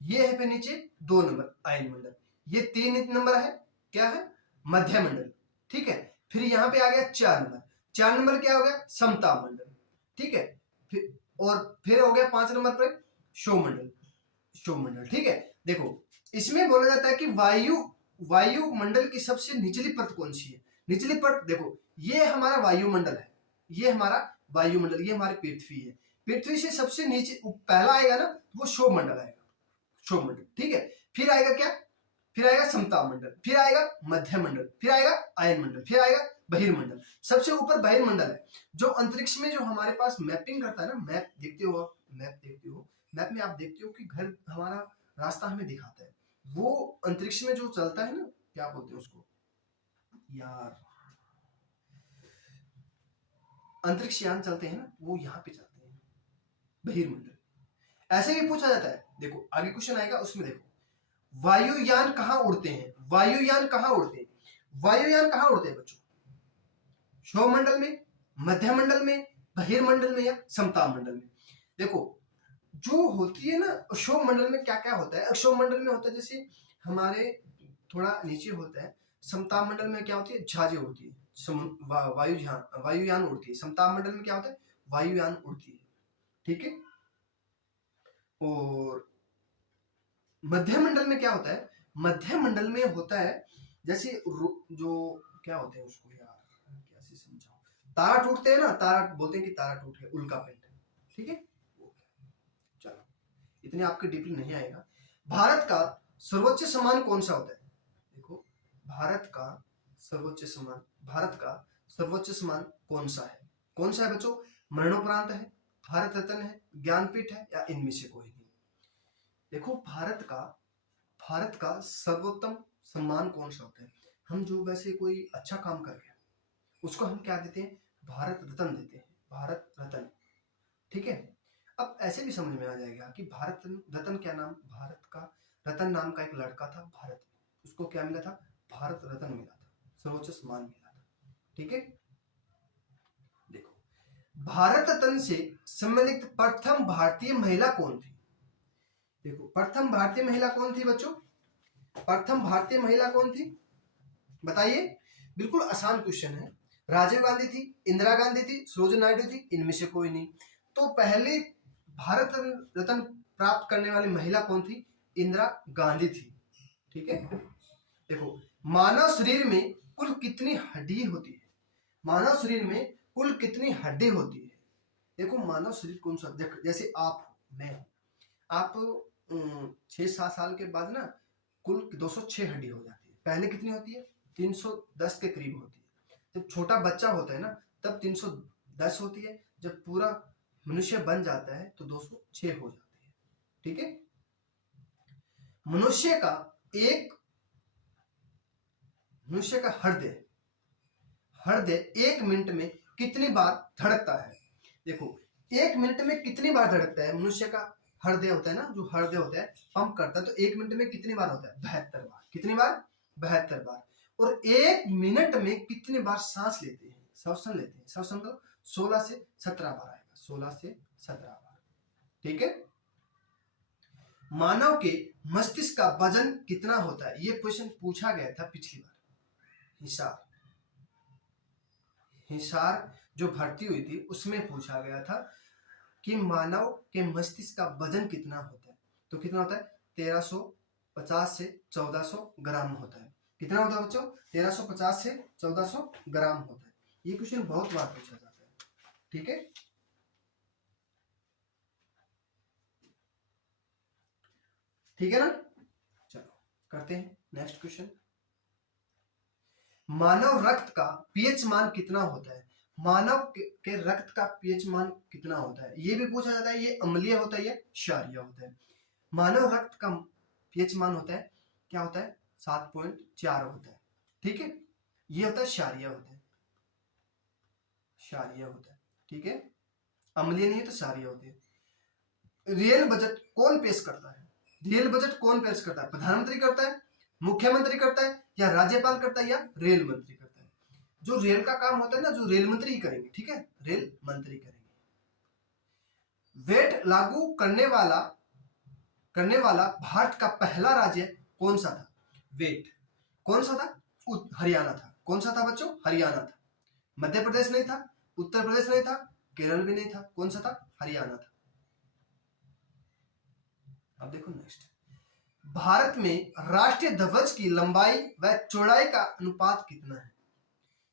ये है पे नीचे 2 नंबर आयन मंडल, ये 3 नंबर है, क्या है, मध्य मंडल। ठीक है। फिर यहाँ पे आ गया 4 नंबर, 4 नंबर क्या हो गया, समताप मंडल। ठीक है। फिर हो गया 5 नंबर पर शोमंडल, शोमंडल। ठीक है। देखो, इसमें बोला जाता है कि वायुमंडल की सबसे निचली परत कौन सी है, निचली परत। देखो, ये हमारा वायुमंडल है, ये हमारा वायुमंडल, ये हमारी पृथ्वी है। पृथ्वी से सबसे नीचे पहला आएगा ना, वो शोभमंडल आएगा, शोभमंडल। ठीक है। फिर आएगा क्या, फिर आएगा समताप मंडल, फिर आएगा मध्य मंडल, फिर आएगा आयन मंडल, फिर आएगा बहिर्मंडल। सबसे ऊपर बहिर्मंडल है, जो अंतरिक्ष में जो हमारे पास मैपिंग करता है ना, मैप देखते हो आप, मैप देखते हो, मैप में आप देखते हो कि घर हमारा रास्ता हमें दिखाता है, वो अंतरिक्ष में जो चलता है ना, क्या बोलते हैं उसको यार, अंतरिक्ष यान चलते हैं ना, वो यहाँ पे चलते हैं, बहिर्मंडल। ऐसे भी पूछा जाता है, देखो आगे क्वेश्चन आएगा उसमें देखो, वायुयान कहाँ उड़ते हैं? वायुयान कहाँ उड़ते हैं? वायुयान कहाँ उड़ते हैं बच्चों? सौरमंडल में, मध्यमंडल में, बहिर्मंडल में या समताप मंडल में? देखो जो होती है ना सौरमंडल में क्या क्या होता है, सौरमंडल में होता है जैसे हमारे थोड़ा नीचे होता है, समताप मंडल में क्या होती है? जहाजें उड़ती है, वायुयान उड़ती है। समताप मंडल में क्या होता है? वायुयान उड़ती है, ठीक है। और मध्यमंडल में क्या होता है? मध्यमंडल में होता है जैसे जो क्या होते हैं उसको यार कैसे समझाऊं, तारा टूटते हैं ना, तारा बोलते हैं कि तारा टूट गया, उल्का पिंड, ठीक है। चलो इतने आपके डीपली नहीं आएगा। भारत का सर्वोच्च सम्मान कौन सा होता है? देखो भारत का सर्वोच्च सम्मान, भारत का सर्वोच्च सम्मान कौन सा है? कौन सा है बच्चों? मरणोपरांत है, भारत रत्न है, ज्ञानपीठ है या इनमें से कोई नहीं? देखो भारत का सर्वोत्तम सम्मान कौन सा होता है? हम जो वैसे कोई अच्छा काम कर रहे हैं उसको हम क्या देते हैं? भारत रत्न देते हैं, भारत रत्न, ठीक है। अब ऐसे भी समझ में आ जाएगा कि भारत रत्न क्या नाम, भारत का रतन नाम का एक लड़का था भारत में, उसको क्या मिला था? भारत रत्न मिला था, सर्वोच्च सम्मान मिला था, ठीक है। देखो भारत रत्न से सम्मानित प्रथम भारतीय महिला कौन थी? देखो प्रथम भारतीय महिला कौन थी बच्चों? प्रथम भारतीय महिला कौन थी बताइए? बिल्कुल आसान क्वेश्चन है। राजीव गांधी थी, इंदिरा गांधी थी, सरोजिनी नायडू थी, इनमें से कोई नहीं। तो पहले भारत रत्न प्राप्त करने वाली महिला कौन थी? इंदिरा गांधी थी, ठीक है। देखो मानव शरीर में कुल कितनी हड्डी होती है? मानव शरीर में कुल कितनी हड्डी होती है? देखो मानव शरीर कौन सा, जैसे आप हो, मैं हूं, आप 6-7 साल के बाद ना कुल 206 हड्डी हो जाती है। पहले कितनी होती है? 310 के करीब होती है। जब छोटा बच्चा होता है ना तब 310 होती है, जब पूरा मनुष्य बन जाता है तो 206 हो जाती है, ठीक है। मनुष्य का हृदय हृदय 1 मिनट में कितनी बार धड़कता है? देखो 1 मिनट में कितनी बार धड़कता है मनुष्य का हृदय? होता है ना जो हृदय होता है पंप करता है, तो 1 मिनट में कितनी बार होता है? 72 बार। कितनी बार? 72 बार। और 1 मिनट में कितनी बार सांस लेते हैं, श्वसन लेते हैं? श्वसन मतलब 16 से 17 बार आएगा, 16 से 17 बार, ठीक है। मानव के मस्तिष्क का वजन कितना होता है? ये क्वेश्चन पूछा गया था पिछली बार, हिसार जो भर्ती हुई थी उसमें पूछा गया था कि मानव के मस्तिष्क का वजन कितना होता है। तो कितना होता है? 1350 से 1400 ग्राम होता है। कितना होता है बच्चों? 1350 से 1400 ग्राम होता है। ये क्वेश्चन बहुत बार पूछा जाता है, ठीक है। ठीक है ना, चलो करते हैं नेक्स्ट क्वेश्चन। मानव रक्त का पीएच मान कितना होता है? मानव के रक्त का पीएच मान कितना होता है? ये भी पूछा जाता है, ये अम्लीय होता है या क्षारीय होता है? मानव रक्त का पीएच मान होता है क्या होता है? 7.4 होता है, ठीक है। ये होता है क्षारीय होता है, क्षारीय होता है, ठीक है। अम्लीय नहीं है तो क्षारीय होते हैं। रेल बजट कौन पेश करता है? रेल बजट कौन पेश करता है? प्रधानमंत्री करता है, मुख्यमंत्री करता है या राज्यपाल करता है या रेल मंत्री करता है? जो रेल का काम होता है ना जो रेल मंत्री ही करेंगे, ठीक है, रेल मंत्री करेंगे। वेट लागू करने वाला भारत का पहला राज्य कौन सा था? वेट कौन सा था? हरियाणा था। कौन सा था बच्चों? हरियाणा था। मध्य प्रदेश नहीं था, उत्तर प्रदेश नहीं था, केरल भी नहीं था। कौन सा था? हरियाणा था। अब देखो नेक्स्ट, भारत में राष्ट्रीय ध्वज की लंबाई व चौड़ाई का अनुपात कितना है?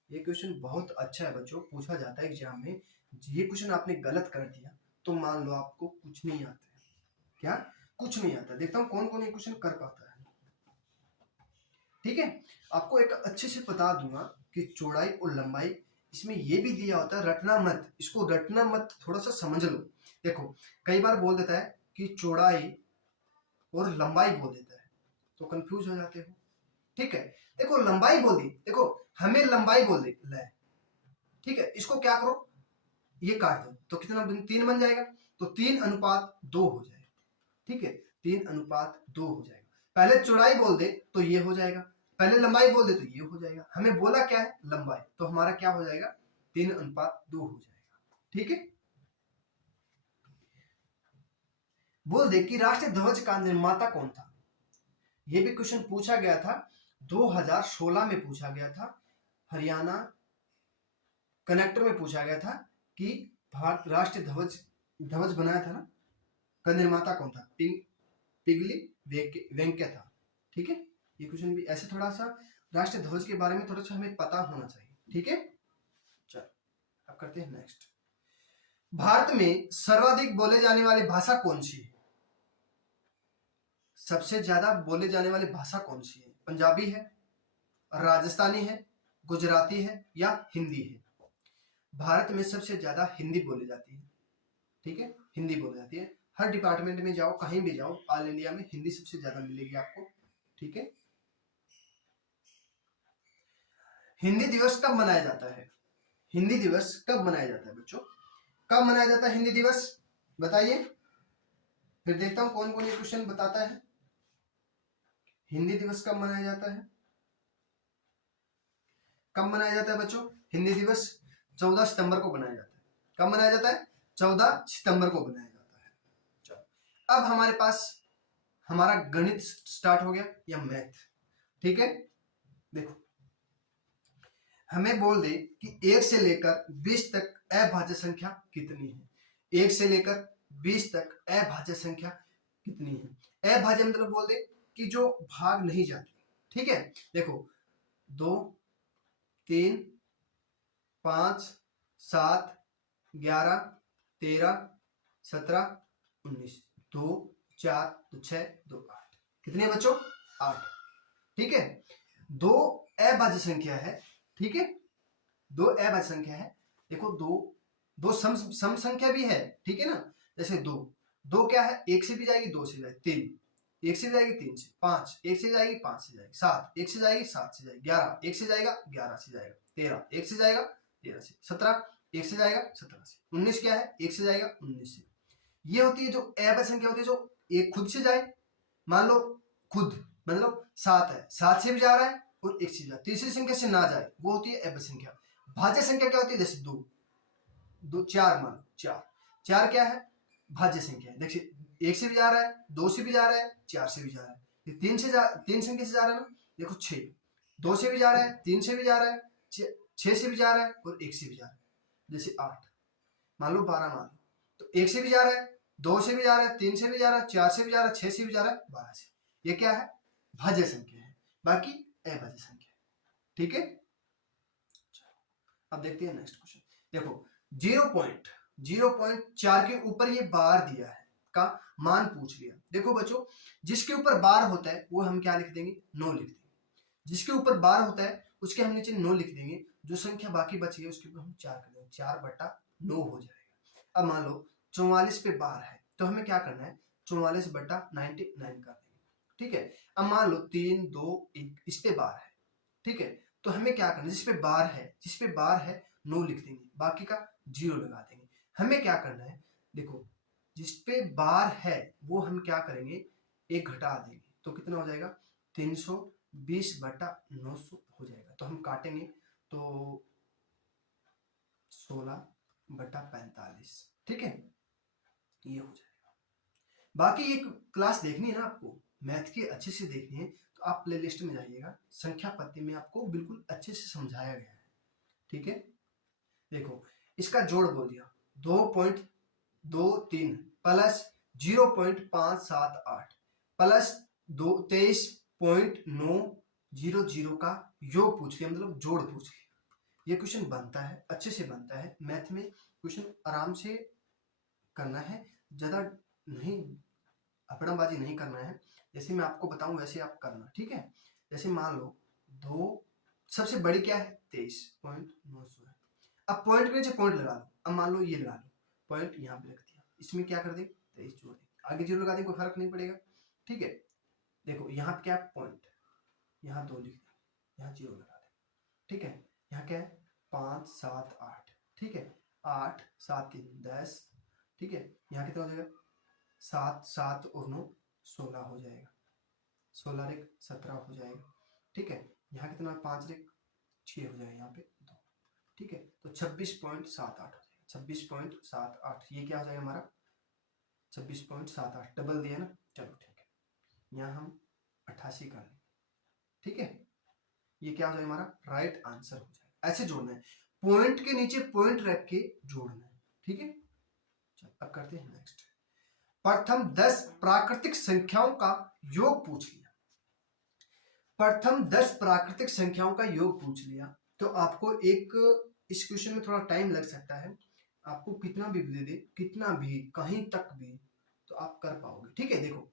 ये क्वेश्चन बहुत अच्छा है बच्चों, पूछा जाता है एग्जाम में। ये क्वेश्चन आपने गलत कर दिया तो मान लो आपको कुछ नहीं आता है। क्या? कुछ नहीं आता। देखता हूं कौन कौन ये क्वेश्चन कर पाता है, ठीक है। आपको एक अच्छे से बता दूंगा कि चौड़ाई और लंबाई, इसमें ये भी दिया होता है, रटना मत, इसको रटना मत, थोड़ा सा समझ लो। देखो कई बार बोल देता है कि चौड़ाई और लंबाई बोल देता है तो कंफ्यूज हो जाते हो, ठीक है। देखो लंबाई बोल दी, देखो हमें लंबाई बोल दे, ठीक है, इसको क्या करो, ये काट दो तो कितना 3 बन जाएगा। तो 3:2 हो जाएगा। ठीक है, 3:2 हो जाएगा। पहले चौड़ाई बोल दे तो ये हो जाएगा, पहले लंबाई बोल दे तो ये हो जाएगा। हमें बोला क्या है, लंबाई, तो हमारा क्या हो जाएगा, 3:2 हो जाएगा। ठीक है, बोल दे कि राष्ट्रीय ध्वज का निर्माता कौन था। ये भी क्वेश्चन पूछा गया था, 2016 में पूछा गया था, हरियाणा कनेक्टर में पूछा गया था कि भारत राष्ट्रीय ध्वज बनाया था ना, का निर्माता कौन था, पिगली वेंकैया था। ठीक है, ये क्वेश्चन भी ऐसे थोड़ा सा राष्ट्रीय ध्वज के बारे में थोड़ा सा हमें पता होना चाहिए। ठीक है, चलो अब करते हैं नेक्स्ट। भारत में सर्वाधिक बोले जाने वाली भाषा कौन सी है। सबसे ज्यादा बोले जाने वाली भाषा कौन सी है, पंजाबी है, राजस्थानी है, गुजराती है या हिंदी है। भारत में सबसे ज्यादा हिंदी बोली जाती है। ठीक है, हिंदी बोली जाती है, हर डिपार्टमेंट में जाओ, कहीं भी जाओ, ऑल इंडिया में हिंदी सबसे ज्यादा मिलेगी आपको। ठीक है, हिंदी दिवस कब मनाया जाता है, हिंदी दिवस कब मनाया जाता है बच्चों, कब मनाया जाता है हिंदी दिवस, बताइए। फिर देखता हूं कौन कौन ये क्वेश्चन बताता है। हिंदी दिवस कब मनाया जाता है, कब मनाया जाता है बच्चों हिंदी दिवस, 14 सितंबर को मनाया जाता है। कब मनाया जाता है, 14 सितंबर को मनाया जाता है। चलो अब हमारे पास हमारा गणित स्टार्ट हो गया या मैथ। ठीक है, देखो हमें बोल दे कि 1 से लेकर 20 तक अभाज्य संख्या कितनी है। 1 से लेकर 20 तक अभाज्य संख्या कितनी है। अभाज्य मतलब बोल दे कि जो भाग नहीं जाती। ठीक है, देखो 2, 3, 5, 7, 11, 13, 17, 19, 2, 4, 6, 2, 8, कितने बच्चों, 8। ठीक है, 2 अभाज्य संख्या है। ठीक है, 2 अभाज्य संख्या है। देखो दो सम संख्या भी है। ठीक है ना, जैसे 2 क्या है, 1 से भी जाएगी, 2 से जाएगी, 3 1 से जाएगी, 3 से, 5 1 से जाएगी, 5 से जाएगी, 7 1 से जाएगी, 7 से जाएगी, 11 1 से जाएगा, 11 से जाएगा, 13 1 से जाएगा, 13 से, 17 1 से जाएगा, 17 से, 19 क्या है, 1 से जाएगा, 19 से। ये होती है जो अभाज्य संख्या होती है, जो एक खुद से जाए। मान लो खुद मतलब 7 है, 7 से भी जा रहा है और 1 से जा, तीसरी संख्या से ना जाए, वो होती है अभाज्य संख्या। भाज्य संख्या क्या होती है, जैसे 2 4, मान लो 4 क्या है, भाज्य संख्या है। देखिए 1 से भी जा रहा है, 2 से भी जा रहा है, 4 से भी जा रहा है, ये 3 संख्या से जा रहा है ना, देखो 6 2 से भी जा रहा है, 3 से भी जा रहा है, 6 से भी जा रहा है और 1 से भी जा रहा है। जैसे 8 मान लो, 12 मान लो, तो 1 से भी जा रहा है, 2 से भी जा रहा है, 3 से भी जा रहा है, 4 से भी जा रहा है, 6 से भी जा रहा है, 12 से। ये क्या है, भाज्य संख्या है, बाकी अभाज्य संख्या है। ठीक है, अब देखते हैं नेक्स्ट क्वेश्चन। देखो 0.4 के ऊपर ये बार दिया है, का मान पूछ लिया। देखो बच्चों, जिसके ऊपर बार होता है वो हम क्या लिख देंगे, 9 लिख देंगे। जिसके ऊपर बार होता है उसके हम नीचे 9 लिख देंगे, जो संख्या बाकी बची है उसके ऊपर हम 4 कर देंगे, 4/9 हो जाएगा। अब मान लो 44 पे बार है, तो हमें क्या करना है, 44/99 कर देंगे। ठीक है, अब मान लो 3, 2, 1 इस पे बार है। ठीक है, तो हमें क्या करना है, जिस पे बार है 9 लिख देंगे, बाकी का 0 लगा देंगे। हमें क्या करना है, देखो जिस पे बार है वो हम क्या करेंगे, 1 घटा देंगे, तो कितना हो जाएगा, 320/900 हो जाएगा। तो हम काटेंगे तो 16/45। ठीक है, ये हो जाएगा। बाकी एक क्लास देखनी है ना आपको, मैथ की अच्छे से देखनी है, तो आप प्लेलिस्ट में जाइएगा, संख्या पत्ती में आपको बिल्कुल अच्छे से समझाया गया है। ठीक है, देखो इसका जोड़ बोल दिया, 2.23 प्लस 0.578 प्लस 23.900 का योग पूछ लिया, मतलब जोड़ पूछ लिया। ये क्वेश्चन बनता है, अच्छे से बनता है। मैथ में क्वेश्चन आराम से करना है, ज्यादा नहीं अपनाबाजी नहीं करना है। जैसे मैं आपको बताऊं वैसे आप करना। ठीक है, जैसे मान लो 2 सबसे बड़ी क्या है, 23.900 है। अब पॉइंट के नीचे पॉइंट लगा लो, अब मान लो ये लगा लो, पॉइंट यहाँ पे रख दिया, इसमें क्या कर दे, 23 जोड़ दे, आगे 0 लगा दे, कोई फर्क नहीं पड़ेगा। ठीक है, देखो यहाँ पे क्या है, पॉइंट, यहाँ 2 लिख दे, यहाँ 0 लगा दे। ठीक है, यहाँ क्या है, 5 7 8। ठीक है, 8 7 3 10। ठीक है, यहाँ कितना हो जाएगा 7, 7 और 9 16 हो जाएगा, 16 रेक 17 हो जाएगा। ठीक है, यहाँ कितना 5 रेक 6 हो जाएगा, यहाँ पे 2। ठीक है, तो 26.78 हो जाएगा, 26.78। ये क्या हो जाएगा हमारा 26.78, डबल दिया ना। चलो ठीक है, यहाँ हम 88 कर लेंगे। ठीक है, ये क्या हो जाएगा हमारा राइट आंसर हो जाएगा। ऐसे जोड़ना है, पॉइंट के नीचे पॉइंट रख के जोड़ना है। ठीक है, चलो अब करते हैं नेक्स्ट। प्रथम 10 प्राकृतिक संख्याओं का योग पूछ लिया। प्रथम 10 प्राकृतिक संख्याओं का योग पूछ लिया, तो आपको एक इस क्वेश्चन में थोड़ा टाइम लग सकता है। आपको कितना भी दे दे, कितना भी कहीं तक भी, तो आप कर पाओगे। ठीक है, देखो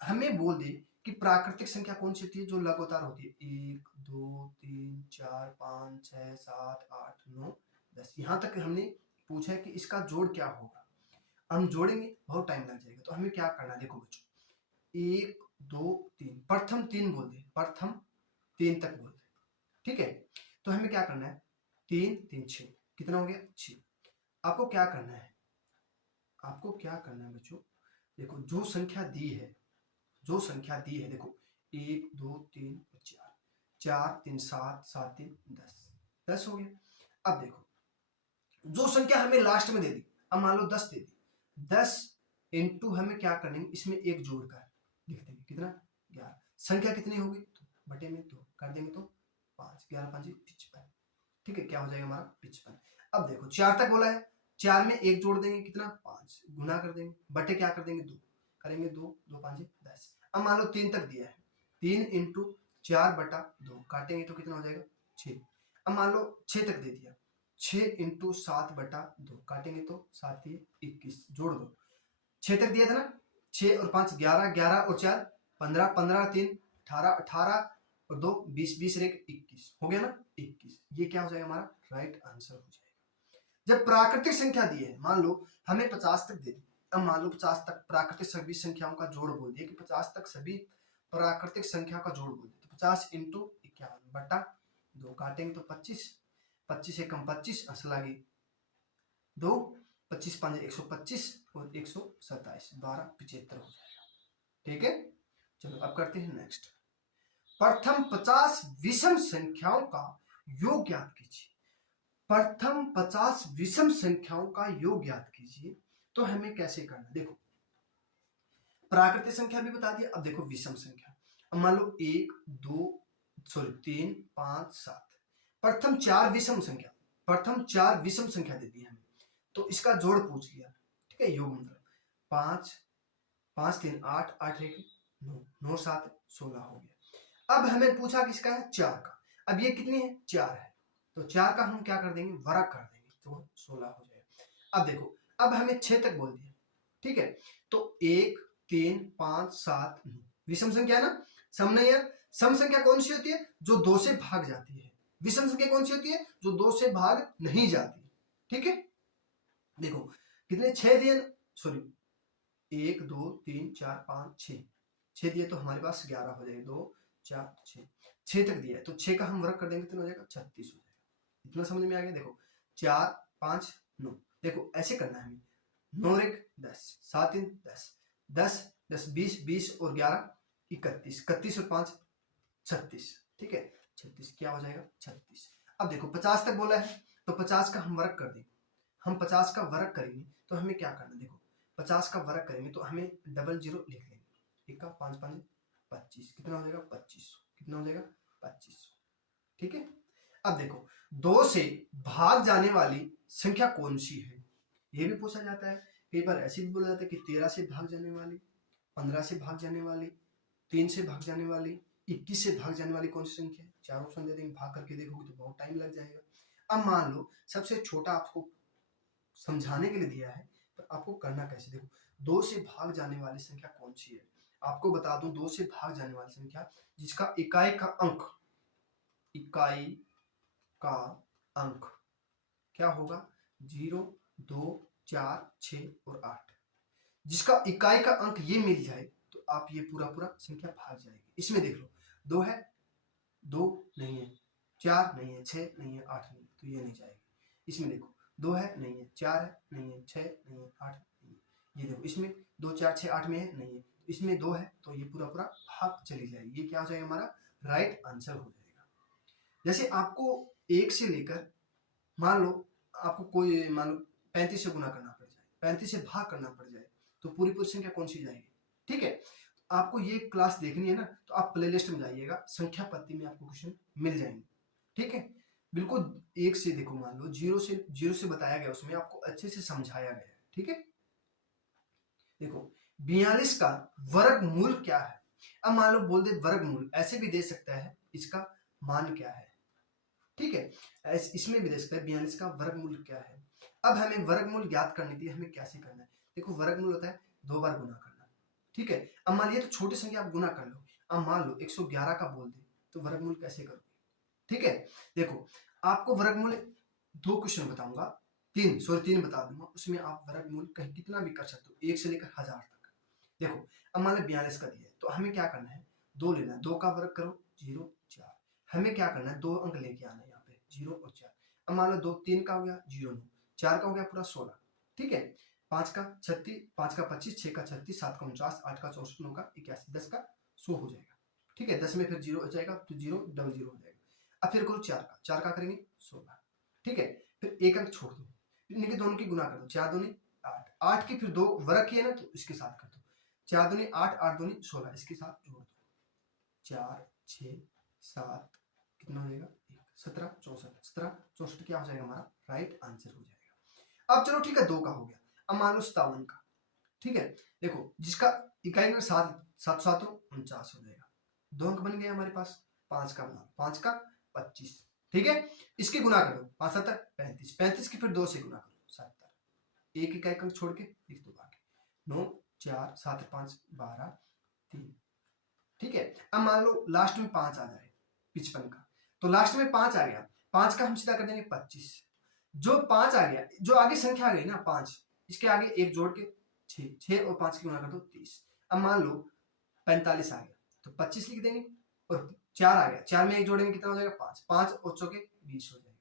हमें बोल दे कि प्राकृतिक संख्या कौन सी होती है जो लगातार होती है, 1 2 3 4 5 6 7 8 9 10। यहां तक हमने पूछा है कि इसका जोड़ क्या होगा। हम जोड़ेंगे, बहुत टाइम लग जाएगा। तो हमें क्या करना है, देखो बच्चों 1 2 3, प्रथम 3 बोल दे, प्रथम 3 तक बोल दे। ठीक है, तो हमें क्या करना है 3 3 6, कितना हो गया 6। आपको क्या करना है, आपको क्या करना है बच्चों, देखो जो संख्या दी है, जो संख्या दी है, देखो 1 2 3 4, 4 3 7 7 3 10, 10 हो गया। अब देखो जो संख्या हमें लास्ट में दे दी, अब मान लो 10 दे दी, 10 इंटू हमें क्या करेंगे, इसमें एक जोड़कर लिख देंगे, कितना 11। संख्या कितनी होगी, तो बटे में 2 कर देंगे, तो 5, 11 5 55। ठीक है, क्या हो जाएगा हमारा 55। अब देखो 4 तक बोला है, 4 में एक जोड़ देंगे, कितना 5, गुना कर देंगे, बटे क्या कर देंगे 2 करेंगे, 2 2 5 10। अब मान लो 3 तक दिया है, 3 इंटू 4 बटा 2 काटेंगे तो कितना हो जाएगा 6। अब मान लो 6 तक दे दिया, 6 इंटू 7 बटा 2 काटेंगे तो 7 21, जोड़ दो। 6 तक दिया था ना, 6 और 5 11, 11 और 4 15, 15 3 18, 18 और 2 20, 20 और 1 21 हो गया ना 21। ये क्या हो जाएगा हमारा राइट आंसर हो जाएगा। जब प्राकृतिक संख्या दी है, मान लो हमें 50 तक दे दी, अब मान लो 50 तक प्राकृतिक सभी संख्याओं का जोड़ बोल दिया कि 50 तक सभी प्राकृतिक संख्या का जोड़ बोल दिया, तो 50 इंटू 51 बटा 2 काटेंगे तो 25, 25 से कम 25 असला की 2, 25 5 125 और 127, 12 75 हो जाएगा। ठीक है, चलो अब करते हैं नेक्स्ट। प्रथम 50 विषम संख्याओं का योग ज्ञात कीजिए। प्रथम 50 विषम संख्याओं का योग ज्ञात कीजिए, तो हमें कैसे करना, देखो प्राकृतिक संख्या भी बता दिया, अब देखो विषम संख्या। अब मान लो 1 2 3 5 7, प्रथम 4 विषम संख्या, प्रथम 4 विषम संख्या दे दी हमें, तो इसका जोड़ पूछ लिया। ठीक है, योग मतलब 5 5 3 8 8 1 9 9 7 16 हो गया। अब हमें पूछा किसका है 4 का, अब ये कितनी है 4 है, तो 4 का हम क्या कर देंगे वर्ग कर देंगे, तो 16 हो जाएगा। अब देखो अब हमें 6 तक बोल दिया। ठीक है, तो 1 3 5 7 9 विषम संख्या है ना, सम नहीं है। सम संख्या कौन सी होती है, जो 2 से भाग जाती है। विषम संख्या कौन सी होती है, जो 2 से भाग नहीं जाती। ठीक है, देखो कितने 6 दिए, सॉरी 1 2 3 4 5 6, 6 दिए तो हमारे पास 11 हो जाएगा, 2 4 6, 6 तक दिया है, तो 6 का हम वर्ग कर देंगे कितना हो जाएगा 36 हो जाएगा। इतना समझ में आ गया। देखो 4 5 9, देखो ऐसे करना है हमें, 9 1 10 7 3 10 10 10 20 20 और 11 31, 31 और 5 36। ठीक है, 36 क्या हो जाएगा 36। अब देखो 50 तक बोला है, तो 50 का हम वर्ग कर देंगे। हम 50 का वर्ग करेंगे तो हमें क्या करना, देखो 50 का वर्ग करेंगे तो हमें डबल जीरो लिख लेंगे, एक का 5 5 25, कितना हो जाएगा 2500, कितना हो जाएगा 2500। ठीक है, अब देखो 2 से भाग जाने वाली संख्या कौन सी है, ये भी पूछा जाता है। कई बार ऐसे भी बोला जाता है कि 13 से भाग जाने वाली, 15 से भाग जाने वाली, 3 से भाग जाने वाली, 21 से भाग जाने वाली कौन सी संख्या है। 4 ऑप्शन दे देंगे, भाग करके देखोगे तो बहुत टाइम लग जाएगा। अब मान लो सबसे छोटा आपको समझाने के लिए दिया है, पर आपको करना कैसे, देखो 2 से भाग जाने वाली संख्या कौन सी है। आपको बता दूं 2 से भाग जाने वाली संख्या जिसका इकाई का अंक, इकाई का अंक क्या होगा 0 2 4 6 और 8, जिसका इकाई का अंक ये मिल जाए तो आप ये पूरा पूरा संख्या भाग जाएगी। इसमें देख लो 2 है, 2 नहीं है, 4 नहीं है, 6 नहीं है, 8 नहीं है, तो ये नहीं जाएगी। इसमें देखो 2 है नहीं है, 4 है नहीं है, 6 नहीं है, 8 नहीं है। ये देखो इसमें 2 4 6 8 में है नहीं है, इसमें 2 है तो ये पूरा पूरा भाग चली जाएगी। ये क्या हो जाएगा हमारा राइट आंसर हो जाएगा। जैसे आपको 1 से लेकर मान लो आपको कोई मान लो 35 से गुना करना पड़ जाए, 35 से भाग करना पड़ जाए, तो पूरी पूरी संख्या कौन सी जाएगी? ठीक है, आपको ये क्लास देखनी है ना, तो आप प्लेलिस्ट में जाइएगा, संख्या पत्ती में आपको क्वेश्चन मिल जाएंगे। ठीक है, बिल्कुल 1 से देखो, मान लो 0 से बताया गया, उसमें आपको अच्छे से समझाया गया है। ठीक है, देखो 42 का वर्गमूल क्या है? अब मान लो बोल दे वर्गमूल, ऐसे भी दे सकता है इसका मान क्या है। ठीक है, इसमें भी दे सकता है 42 का वर्गमूल क्या है। अब हमें वर्गमूल ज्ञात करने के लिए हमें कैसे करना है? देखो वर्गमूल होता है 2 बार गुना करना। ठीक है, अब मान लिया तो छोटी संख्या आप गुना कर लो। अब मान लो 111 का बोल दे तो वर्गमूल कैसे करोगे? ठीक है, देखो आपको वर्गमूल 2 क्वेश्चन बताऊंगा, 3 बता दूंगा, उसमें आप वर्गमूल कहीं कितना भी कर सकते हो, 1 से लेकर 1000 तक। देखो अब मान लो 42 का दिया है तो हमें क्या करना है, 2 लेना है, 2 का वर्ग करो 0 4। हमें क्या करना है, 2 अंक लेके आना है यहाँ पे 0 और 4। अब मान लो 2 3 का हो गया 0 9, 4 का हो गया पूरा 16। ठीक है, 5 का 36, 5 का 25, 6 का 36, 7 का 49, 8 का 64, 9 का 81, 10 का 100 हो जाएगा। ठीक है, 10 में फिर 0 हो जाएगा तो 0 डबल 0 हो जाएगा। अब फिर करो 4 का करेंगे 16। ठीक है, फिर एक अंक छोड़ दो, इनके दोनों की गुना कर दो, 4 दूनी 8, 8 की फिर 2 वर्ग किए ना तो इसके साथ कर दो, 4 दूनी 8, 8 दूनी 16, इसके साथ जोड़ दो, 4 6 7 कितना हो जाएगा 1 17 64, 17 64 क्या हो जाएगा हमारा राइट आंसर हो जाएगा। अब चलो ठीक है 2 का हो गया, अब मान लो 57 का। ठीक है, देखो जिसका इकाई में 7 7 7 49 हो जाएगा, 2 अंक बन गए हमारे पास, 5 का बना 5 का 25। ठीक है, इसकी गुना कर दो, 5 7 35, 35 की फिर 2 से गुना करो 70, एक इकाई अंक छोड़ के लिख दो आगे, 9 4 7 5 12 3। ठीक है, अब मान लो लास्ट में 5 आ जाए 55 का, तो लास्ट में 5 आ गया, 5 का हम सीधा कर देंगे 25। जो 5 आ गया, जो आगे संख्या आ गई ना 5, इसके आगे एक जोड़ के 6, 6 और 5 की गुना कर दो 30। अब मान लो 45 आ गया तो 25 लिख देंगे, और 4 आ गया, 4 में एक जोड़ेंगे कितना हो जाएगा 5, 5 और चौके 20 हो जाएगा।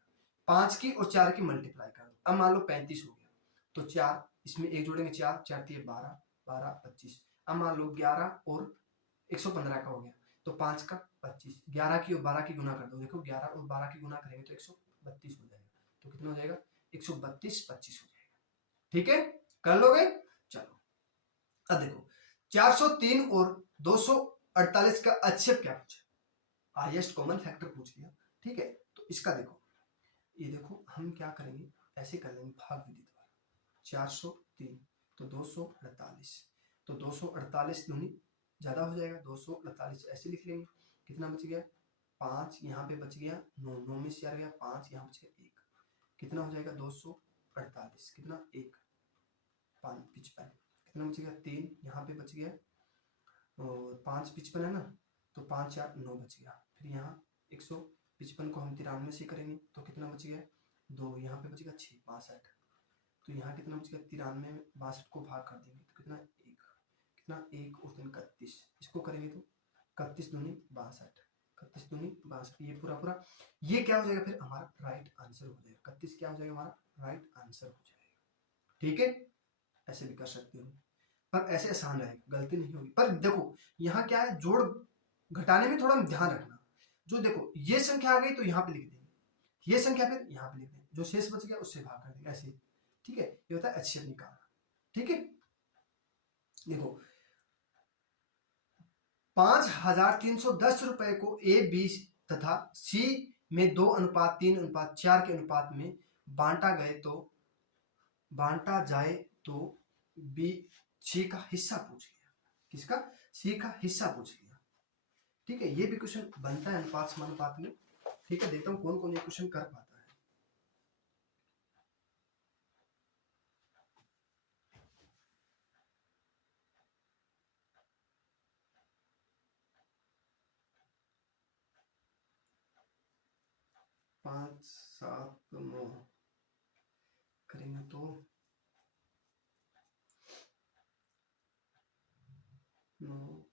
5 की और 4 की मल्टीप्लाई कर दो, अब मान लो 35 हो गया तो 4 इसमें एक जोड़ेंगे 4 4 3 12 12 25। अब मान लो 11 और 115 का हो गया तो 5 का 25, 11 की और 12 की गुना कर दो, देखो 11 और 12 की गुना करेंगे तो 132 हो जाएगा, तो कितना हो जाएगा 132 25 हो जाएगा। ठीक है, कर लोगे? चलो अब देखो 403 और 248 का अच्छेप क्या पूछा, हाईएस्ट कॉमन फैक्टर पूछ लिया। ठीक है, तो इसका देखो, ये देखो हम क्या करेंगे, ऐसे कर लेंगे भाग विधि द्वारा, 403 तो 248, तो 248 दूनी ज्यादा हो जाएगा, 248 ऐसे लिख लेंगे, कितना बच गया 5, यहाँ पे बच गया 9, 9 में से 4 गया 5, यहाँ बच गया 1, कितना हो जाएगा 248, कितना 1 5 55, कितना बच गया 3, यहाँ पे बच गया और 5 55 है ना, तो 5 4 9 बच गया, फिर यहाँ 155 को हम 93 से करेंगे तो कितना बच गया 2, यहाँ पे बच गया 6 62, तो यहाँ कितना बच गया 93 में 62 को भाग कर देंगे तो कितना 1, कितना 1 और 3 31, इसको करेंगे तो 31 दूनी 62, 31 दूनी 62, ये पूरा पूरा ये क्या हो जाएगा फिर हमारा राइट आंसर हो जाएगा, 31 क्या हो जाएगा हमारा राइट आंसर हो जाएगा। ठीक है, ऐसे भी कर सकते हो, पर ऐसे आसान रहेगा, गलती नहीं होगी। पर देखो यहाँ क्या है, जोड़ घटाने में थोड़ा ध्यान रखना, जो देखो ये संख्या आ गई तो यहाँ पे लिख देंगे, ये संख्या फिर यहाँ पे लिख देंगे, जो शेष बच गया उससे भाग कर देंगे, ऐसे। ठीक है, ये होता है अच्छे निकालना। ठीक है, देखो 5310 रुपए को ए बी तथा सी में 2:3:4 के अनुपात में बांटा जाए तो बी सी का हिस्सा पूछ लिया, किसका, सी का हिस्सा पूछ लिया। ठीक है, ये भी क्वेश्चन बनता है अनुपात समानुपात में। ठीक है, देखता हूँ कौन कौन ये क्वेश्चन कर पाता है। पाँच 7 9 करेंगे तो 9,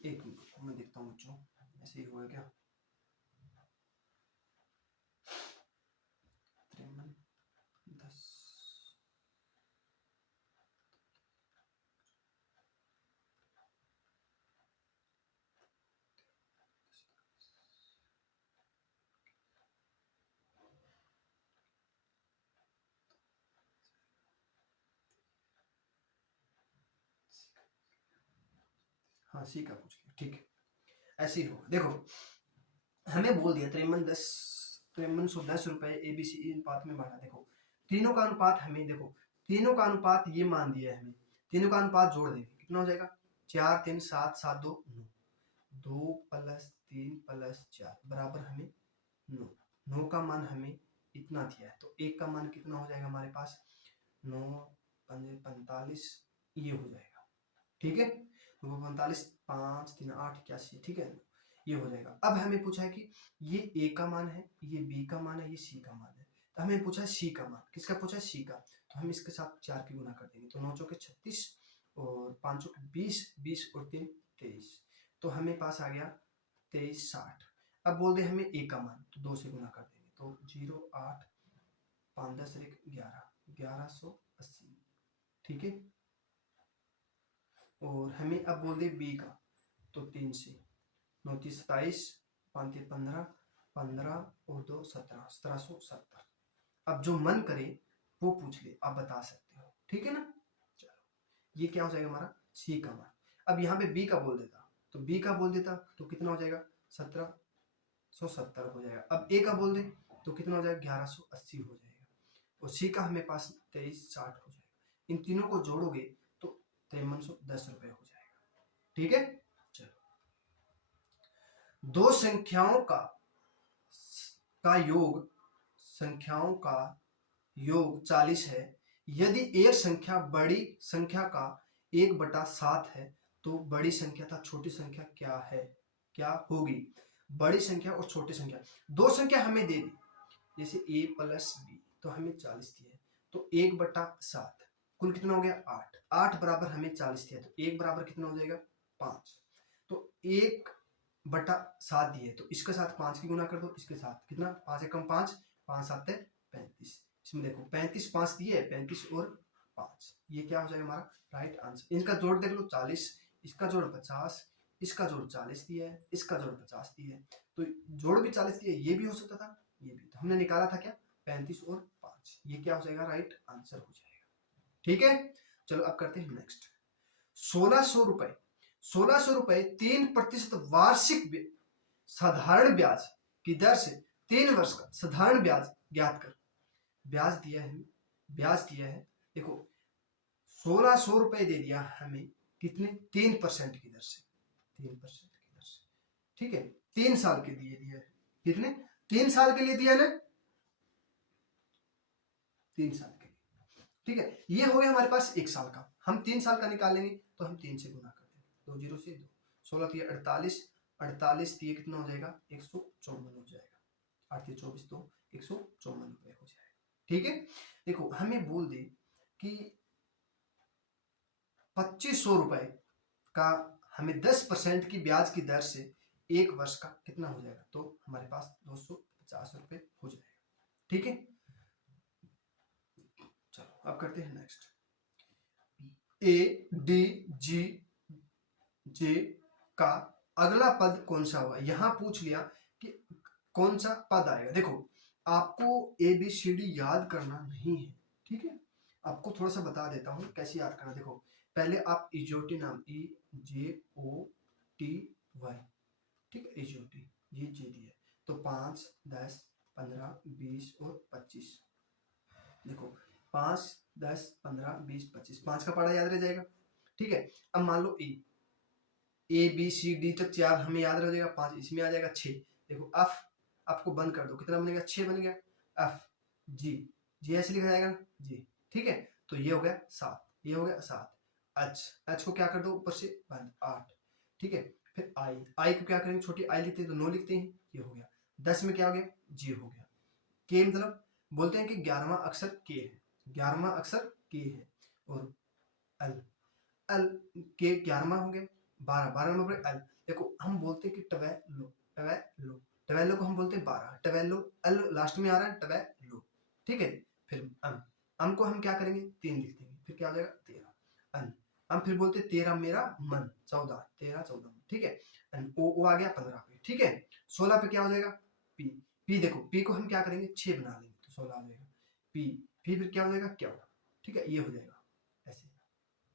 एक मिनट मैं देखता हूँ बच्चों, ऐसे ही हुआ क्या। हाँ सी का पूछ लिया, ठीक है ऐसे ही होगा। देखो हमें बोल दिया 5310 रुपए ABC अनुपात में बांटा। देखो तीनों का अनुपात हमें, देखो तीनों का अनुपात ये मान दिया है हमें, तीनों का अनुपात जोड़ देंगे कितना हो जाएगा 4 3 7 7 2 9, 2 + 3 + 4 बराबर हमें 9। 9 का मान हमें इतना दिया है, तो 1 का मान कितना हो जाएगा हमारे पास 9 5 45 ये हो जाएगा, ठीक है। तो 45 5 3 8 81, ठीक है ये हो जाएगा। अब हमें पूछा है कि ये ए का मान है, ये बी का मान है, ये सी का मान है, तो हमें पूछा है सी का मान। किसका पूछा है सी का, तो हम इसके साथ 4 की गुना कर देंगे, तो 9 चौके 36 और 5 चौके 20, 20 और 3 23, तो हमें पास आ गया 2360। अब बोल दे हमें ए का मान, तो 2 से गुना कर देंगे, तो 0 8 5 10 1 11 1180, ठीक है। और हमें अब बोल दे बी का, तो 3 से 9 3 27 5 3 15 15 और 2 17 1770। अब जो मन करे वो पूछ ले, आप बता सकते हो, ठीक है ना। चलो ये क्या हो जाएगा हमारा सी का मान। अब यहाँ पे बी का बोल देता, तो बी का बोल देता तो कितना हो जाएगा 1770 हो जाएगा। अब ए का बोल दे तो कितना हो जाएगा 1180 हो जाएगा, और सी का हमें पास 2360 हो जाएगा। इन तीनों को जोड़ोगे तो 5310 रुपए हो जाएगा, ठीक है। चलो दो संख्याओं का योग 40 है। यदि एक संख्या बड़ी संख्या का 1/7 है तो बड़ी संख्या तथा छोटी संख्या क्या है, क्या होगी। बड़ी संख्या और छोटी संख्या, दो संख्या हमें दे दी, जैसे a + b, तो हमें 40 दिया है, तो 1/7 कुल कितना हो गया 8, 8 बराबर हमें 40 दिया, तो 1 बराबर कितना हो जाएगा 5, तो 1/7 दिए, तो इसके साथ 5 की गुना कर दो, इसके साथ कितना 5 × 5 5 7 35, इसमें देखो 35 5 दिए 35 और 5, ये क्या हो जाएगा हमारा राइट आंसर। इनका जोड़ देख लो 40, इसका जोड़ 50, इसका जोड़ 40 दिया है, इसका जोड़ 50 दिया है, तो जोड़ भी 40 दिया, ये भी हो सकता था ये भी, तो हमने निकाला था क्या 35 और 5, ये क्या हो जाएगा राइट आंसर हो जाएगा, ठीक है। चलो अब करते हैं नेक्स्ट। 1600 रुपए 3% वार्षिक साधारण ब्याज की दर से 3 वर्ष का साधारण ब्याज ज्ञात कर। ब्याज दिया है, देखो 1600 रुपए दे दिया हमें, कितने 3% की दर से, 3% की दर से, ठीक है। 3 साल के लिए दिया है, कितने 3 साल के लिए दिया ना, 3 साल के लिए, ठीक है। ये हो गया हमारे पास 1 साल का, हम 3 साल का निकालेंगे तो हम 3 से गुना कर देंगे, 2 0 से 2, 16 3 48, 48 3 कितना हो जाएगा 154 हो जाएगा, 8 24 तो 154 रुपए हो जाएगा, ठीक है। देखो हमें बोल दे कि 2500 रुपए का हमें 10% की ब्याज की दर से 1 वर्ष का कितना हो जाएगा, तो हमारे पास 250 रुपए हो जाएगा, ठीक है। चलो अब करते हैं नेक्स्ट। ADGJ का अगला पद कौन सा होगा, यहां पूछ लिया कि कौन सा पद आएगा। देखो आपको ABCD याद करना नहीं है, ठीक है, आपको थोड़ा सा बता देता हूं कैसे याद करना। देखो पहले आप इजोटी नाम EJOTY, ठीक है, इजोटी ये जे दिया, तो 5 10 15 20 और 25, देखो 5 10 15 20 25, 5 का पढ़ा याद रह जाएगा, ठीक है। अब मान लो ABCD तक 4 हमें याद रह जाएगा, 5 इसमें आ जाएगा, 6 देखो F, आपको बंद कर दो कितना बनेगा 6 बन गया, FG जी ऐसे लिखा जाएगा जी, ठीक है। तो ये हो गया 7, ये हो गया 7, H को क्या कर दो ऊपर से बंद 8, ठीक है। फिर I को क्या करेंगे, छोटी I लिखते हैं तो 9 लिखते हैं, ये हो गया। 10 में क्या हो गया G हो गया। K मतलब बोलते हैं कि 11वां अक्षर K है, 11वां अक्षर K है, और L K 11वां हो गया, 12 नंबर L, देखो हम बोलते हैं कि टवेलो को हम बोलते हैं 12, टवेलो L लास्ट में आ रहा है टवेलो, ठीक है। फिर अम को हम क्या करेंगे 3 लिख देंगे, फिर क्या हो जाएगा 13, हम फिर बोलते 13 मेरा मन, 14 13 14, ठीक है। ओ आ गया 15 पे, ठीक है। 16 पे क्या हो जाएगा पी, देखो पी को हम क्या करेंगे 6 बना लेंगे, तो 16 आ जाएगा पी, फिर क्या हो जाएगा क्या, ठीक है, ये हो जाएगा ऐसे,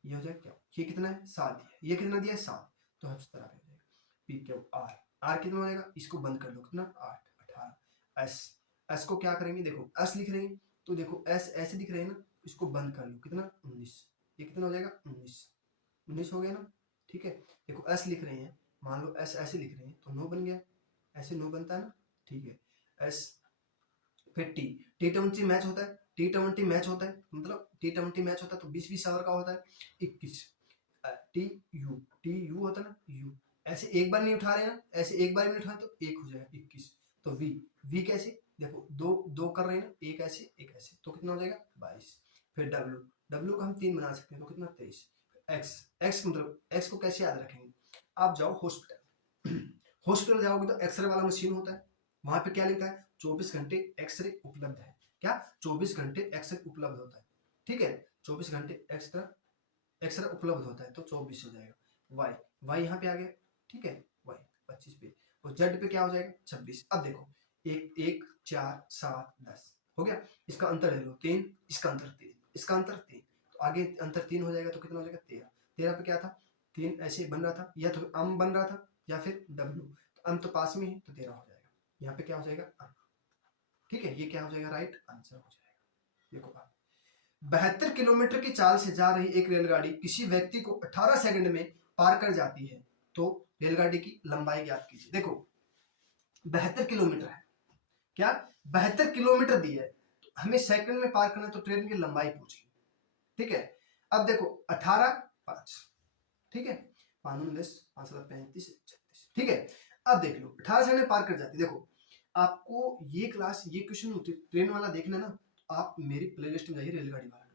ये हो जाएगा क्या, ये कितना है 7 दिया, ये कितना दिया है 7, तो हम इस तरह हो जाएगा पी क्यू आर, आर कितना हो जाएगा, इसको बंद कर लो, कितना 8 18। एस, एस को क्या करेंगे, देखो एस लिख रहे हैं तो देखो एस ऐसे दिख रहे हैं ना, इसको बंद कर लो, कितना 19, ये कितना हो जाएगा 19, 19 हो गया ना, ठीक है। देखो एस लिख रहे हैं, मान लो एस ऐसे लिख रहे हैं तो 9 बन गया, ऐसे 9 बनता है ना, ठीक है। एस फिर टी, टी 20 मैच होता है, टी 20 मैच होता है, मतलब टी 20 मैच होता है तो 20 20 आवर का होता है 21। टी यू होता है ना, यू ऐसे एक बार नहीं उठा रहे ना, ऐसे एक बार नहीं उठाए तो एक हो जाएगा 21। तो वी, वी कैसे, देखो दो दो कर रहे हैं ना, एक ऐसे एक ऐसे, तो कितना हो जाएगा 22। फिर डब्ल्यू, डब्ल्यू का हम 3 बना सकते हैं तो कितना 23। एक्स, एक्स मतलब एक्स को कैसे याद रखेंगे, आप जाओ हॉस्पिटल, हॉस्पिटल जाओगे तो एक्सरे वाला मशीन होता है, वहां पे क्या लिखा है 24 घंटे एक्सरे उपलब्ध है, क्या 24 घंटे एक्सरे उपलब्ध होता है, ठीक है। 24 घंटे एक्सरे उपलब्ध होता है तो 24 हो जाएगा। वाई, वाई यहाँ पे आ गया, ठीक है, वाई 25 पे, और जेड पे क्या हो जाएगा 26। अब देखो 1 1 4 7 10 हो गया, इसका अंतर ले लो 3, इसका अंतर 3, इसका अंतर 3, तो आगे अंतर 3 हो जाएगा तो कितना हो जाएगा 13। 13 पे क्या था 3 ऐसे बन रहा था, या तो अम बन रहा था या फिर डब्ल्यू, तो अम तो पास में है तो 13 हो जाएगा, यहाँ पे क्या हो जाएगा अम, ठीक है, ये क्या हो जाएगा राइट आंसर हो जाएगा। देखो आप 72 किलोमीटर की चाल से जा रही एक रेलगाड़ी किसी व्यक्ति को 18 सेकंड में पार कर जाती है, तो रेलगाड़ी की लंबाई ज्ञात कीजिए। देखो 72 किलोमीटर है, क्या 72 किलोमीटर दिया है, तो हमें सेकंड में पार करना है तो ट्रेन की लंबाई पूछ ली, ठीक है। अब देखो 18 5, ठीक है, 5 10 5 35 36, ठीक है। अब देख लो 18 सेकंड में पार कर जाती है। देखो आपको ये क्लास ये क्वेश्चन होती ट्रेन वाला देखना ना, आप मेरी प्लेलिस्ट में जाइए रेलगाड़ी वाला,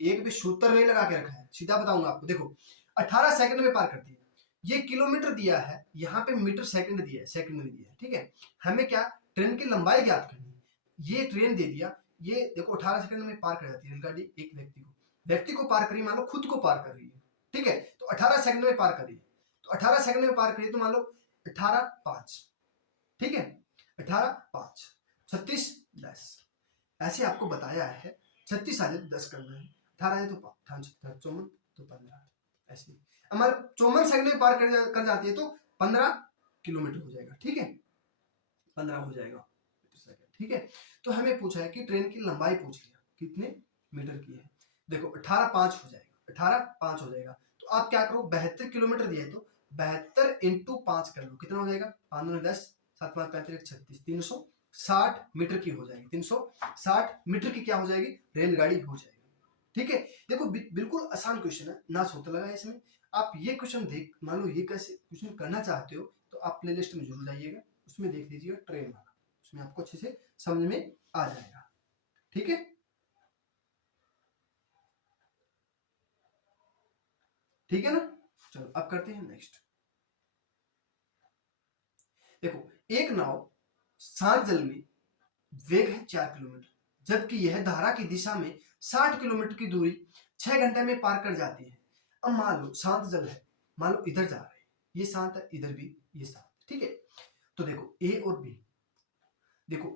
एक भी सूत्र नहीं लगा के रखा है, सीधा बताऊंगा आपको। देखो 18 सेकंड में पार करती है, ये किलोमीटर दिया है, यहाँ पे मीटर सेकंड दिया है, सेकंड में दिया है, ठीक है। हमें क्या ट्रेन की लंबाई ज्ञात करनी है, ये ट्रेन दे दिया, ये देखो 18 सेकंड में पार कर जाती है रेलगाड़ी एक व्यक्ति को पार करी, मान लो खुद को पार कर रही है, ठीक है, तो 18 सेकंड में पार करी है, तो 18 सेकंड में पार करी तो मान लो 18 5, ठीक है, 18 5 36 10, ऐसे आपको बताया है। 36 आ जाए तो 10 करना है, 18 है तो 5 54 तो 15, ऐसे हमारे 54 सेकंड में पार कर जाती है तो 15 किलोमीटर हो जाएगा, ठीक है, 15 हो जाएगा सेकंड, ठीक है। तो हमें पूछा है कि ट्रेन की लंबाई पूछ लिया कितने मीटर की है, देखो 18 5 हो जाएगा, 18 5 हो जाएगा, तो आप क्या करो 72 किलोमीटर दिए तो 72 इंटू 5 कर लो, कितना हो जाएगा 5 9 10 7 5 35 36 360 मीटर की हो जाएगी, 360 मीटर की क्या हो जाएगी रेलगाड़ी हो जाएगी, ठीक है। देखो बिल्कुल आसान क्वेश्चन है, ना सोच लगा है इसमें। आप ये क्वेश्चन देख, मान लो ये कैसे क्वेश्चन करना चाहते हो तो आप प्लेलिस्ट में जरूर जाइएगा, उसमें देख लीजिएगा ट्रेन वाला, उसमें आपको अच्छे से समझ में आ जाएगा, ठीक है। ठीक है ना, चलो अब करते हैं नेक्स्ट। देखो एक नाव शांत जल में वेग है 4 किलोमीटर, जबकि यह धारा की दिशा में 60 किलोमीटर की दूरी 6 घंटे में पार कर जाती है। अब मान लो शांत जल है, मान लो इधर जा रहे हैं, ये शांत है, इधर भी ये शांत, ठीक है। तो देखो ए और बी, देखो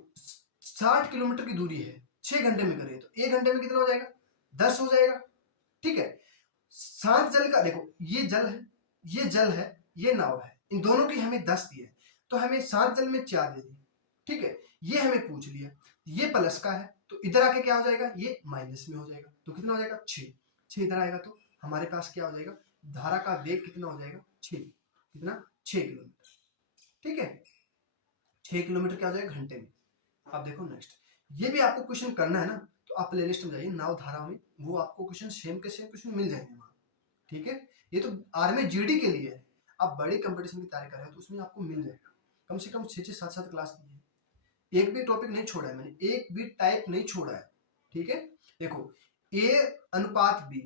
60 किलोमीटर की दूरी है, 6 घंटे में करें तो 1 घंटे में कितना हो जाएगा 10 हो जाएगा, ठीक है। शांत जल का देखो ये जल है, ये जल है, ये नाव है, इन दोनों की हमें 10 दिए, तो हमें शांत जल में 4 दे दी, ठीक है। ये हमें पूछ लिया, ये प्लस का है तो इधर आके क्या हो जाएगा ये माइनस में हो जाएगा, तो कितना हो जाएगा 6, 6 इधर आएगा तो हमारे पास क्या हो जाएगा धारा का वेग कितना हो जाएगा 6, कितना 6 किलोमीटर, ठीक है, 6 किलोमीटर क्या हो जाएगा घंटे में। अब देखो नेक्स्ट, ये भी आपको क्वेश्चन करना है ना, तो आप प्लेलिस्ट में जाइए नाव धारा में, वो आपको क्वेश्चन सेम के सेम क्वेश्चन मिल जाएंगे वहां, ठीक है। ये तो आर्मी जीडी के लिए है, आप बड़ी कंपटीशन की तैयारी कर रहे हो तो उसमें आपको मिल जाएगा, कम से कम 6 7 7 क्लास दी है, एक भी टॉपिक नहीं छोड़ा है मैंने, एक भी टाइप नहीं छोड़ा है, ठीक है। देखो ए अनुपात बी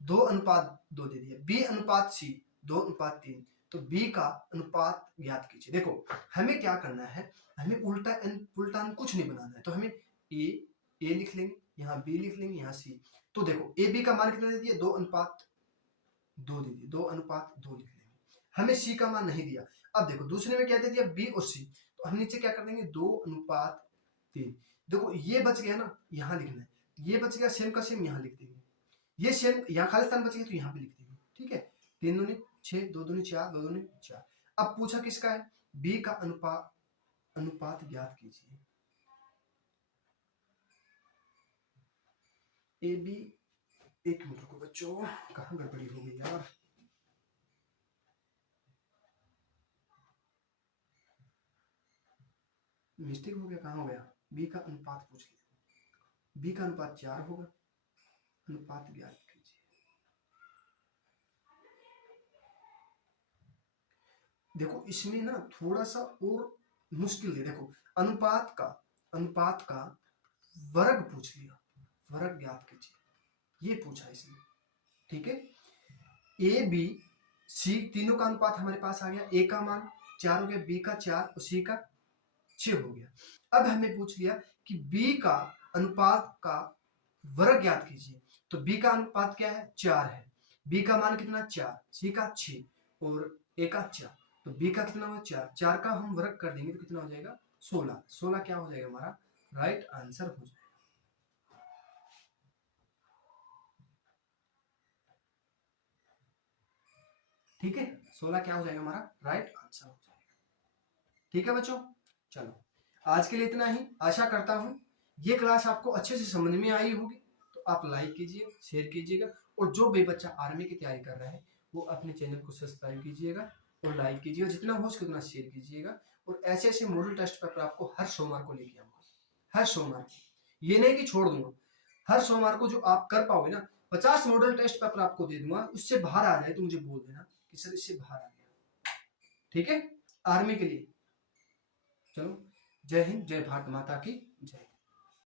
2:2 दे दिया, बी अनुपात सी 2:3, तो बी का अनुपात ज्ञात कीजिए। देखो हमें क्या करना है, हमें उल्टा एन कुछ नहीं बनाना है, तो हमें ए लिख लेंगे, यहाँ बी लिख लेंगे, यहाँ सी, तो देखो ए बी का मान कितना दे दिया 2:2 दे दिया, 2:2 लिख लेंगे, हमें सी का मान नहीं दिया। अब देखो दूसरे में क्या दे दिया बी और सी, तो हम नीचे क्या कर देंगे 2:3, देखो ये बच गया ना, यहाँ लिखना है, ये बच गया सेम का सेम यहाँ लिख देंगे, ये सेम यहाँ खाली स्थान बच गया तो यहाँ पे लिख देंगे, ठीक है, 3 दूनी 6, 2 दूनी 4, 2 दूनी 4। अब पूछा किसका है, बी का अनुपात ज्ञात कीजिए। ए बी, एक मिनट रुको बच्चों, कहाँ गड़बड़ी हो गई यार। मिस्टेक हो गया, कहाँ हो गया, बी का अनुपात पूछ लिया। बी का अनुपात 4 होगा, अनुपात ज्ञात कीजिए। देखो इसमें ना थोड़ा सा और मुश्किल है। देखो अनुपात का वर्ग पूछ लिया, वर्ग ज्ञात कीजिए, ये पूछा इसने। ठीक है, ए बी सी तीनों का अनुपात हमारे पास आ गया। ए का मान 4 हो गया, बी का 4 और सी का 6 हो गया। अब हमें पूछ लिया कि बी का अनुपात का वर्ग ज्ञात कीजिए। तो बी का अनुपात क्या है, 4 है। बी का मान कितना, 4, सी का 6 और ए का 4। तो बी का कितना हुआ, 4, 4 का हम वर्ग कर देंगे तो कितना हो जाएगा, 16। 16 क्या हो जाएगा हमारा राइट आंसर हो जाएगा। ठीक है, 16 क्या हो जाएगा हमारा राइट आंसर हो जाएगा। ठीक है बच्चों, चलो आज के लिए इतना ही। आशा करता हूं ये क्लास आपको अच्छे से समझ में आई होगी। तो आप लाइक कीजिए, शेयर कीजिएगा, और जो भी बच्चा आर्मी की तैयारी कर रहा है वो अपने चैनल को सब्सक्राइब कीजिएगा और लाइक कीजिएगा, जितना हो सके उतना शेयर कीजिएगा। और ऐसे ऐसे मॉडल टेस्ट पेपर आपको हर सोमवार को लेके आऊंगा, हर सोमवार को, ये नहीं कि छोड़ दूंगा। हर सोमवार को जो आप कर पाओगे ना, 50 मॉडल टेस्ट पेपर आपको दे दूंगा। उससे बाहर आ जाए तो मुझे बोल देना कि सर इससे बाहर आ गया। ठीक है, आर्मी के लिए। चलो, जय हिंद, जय भारत माता की जय।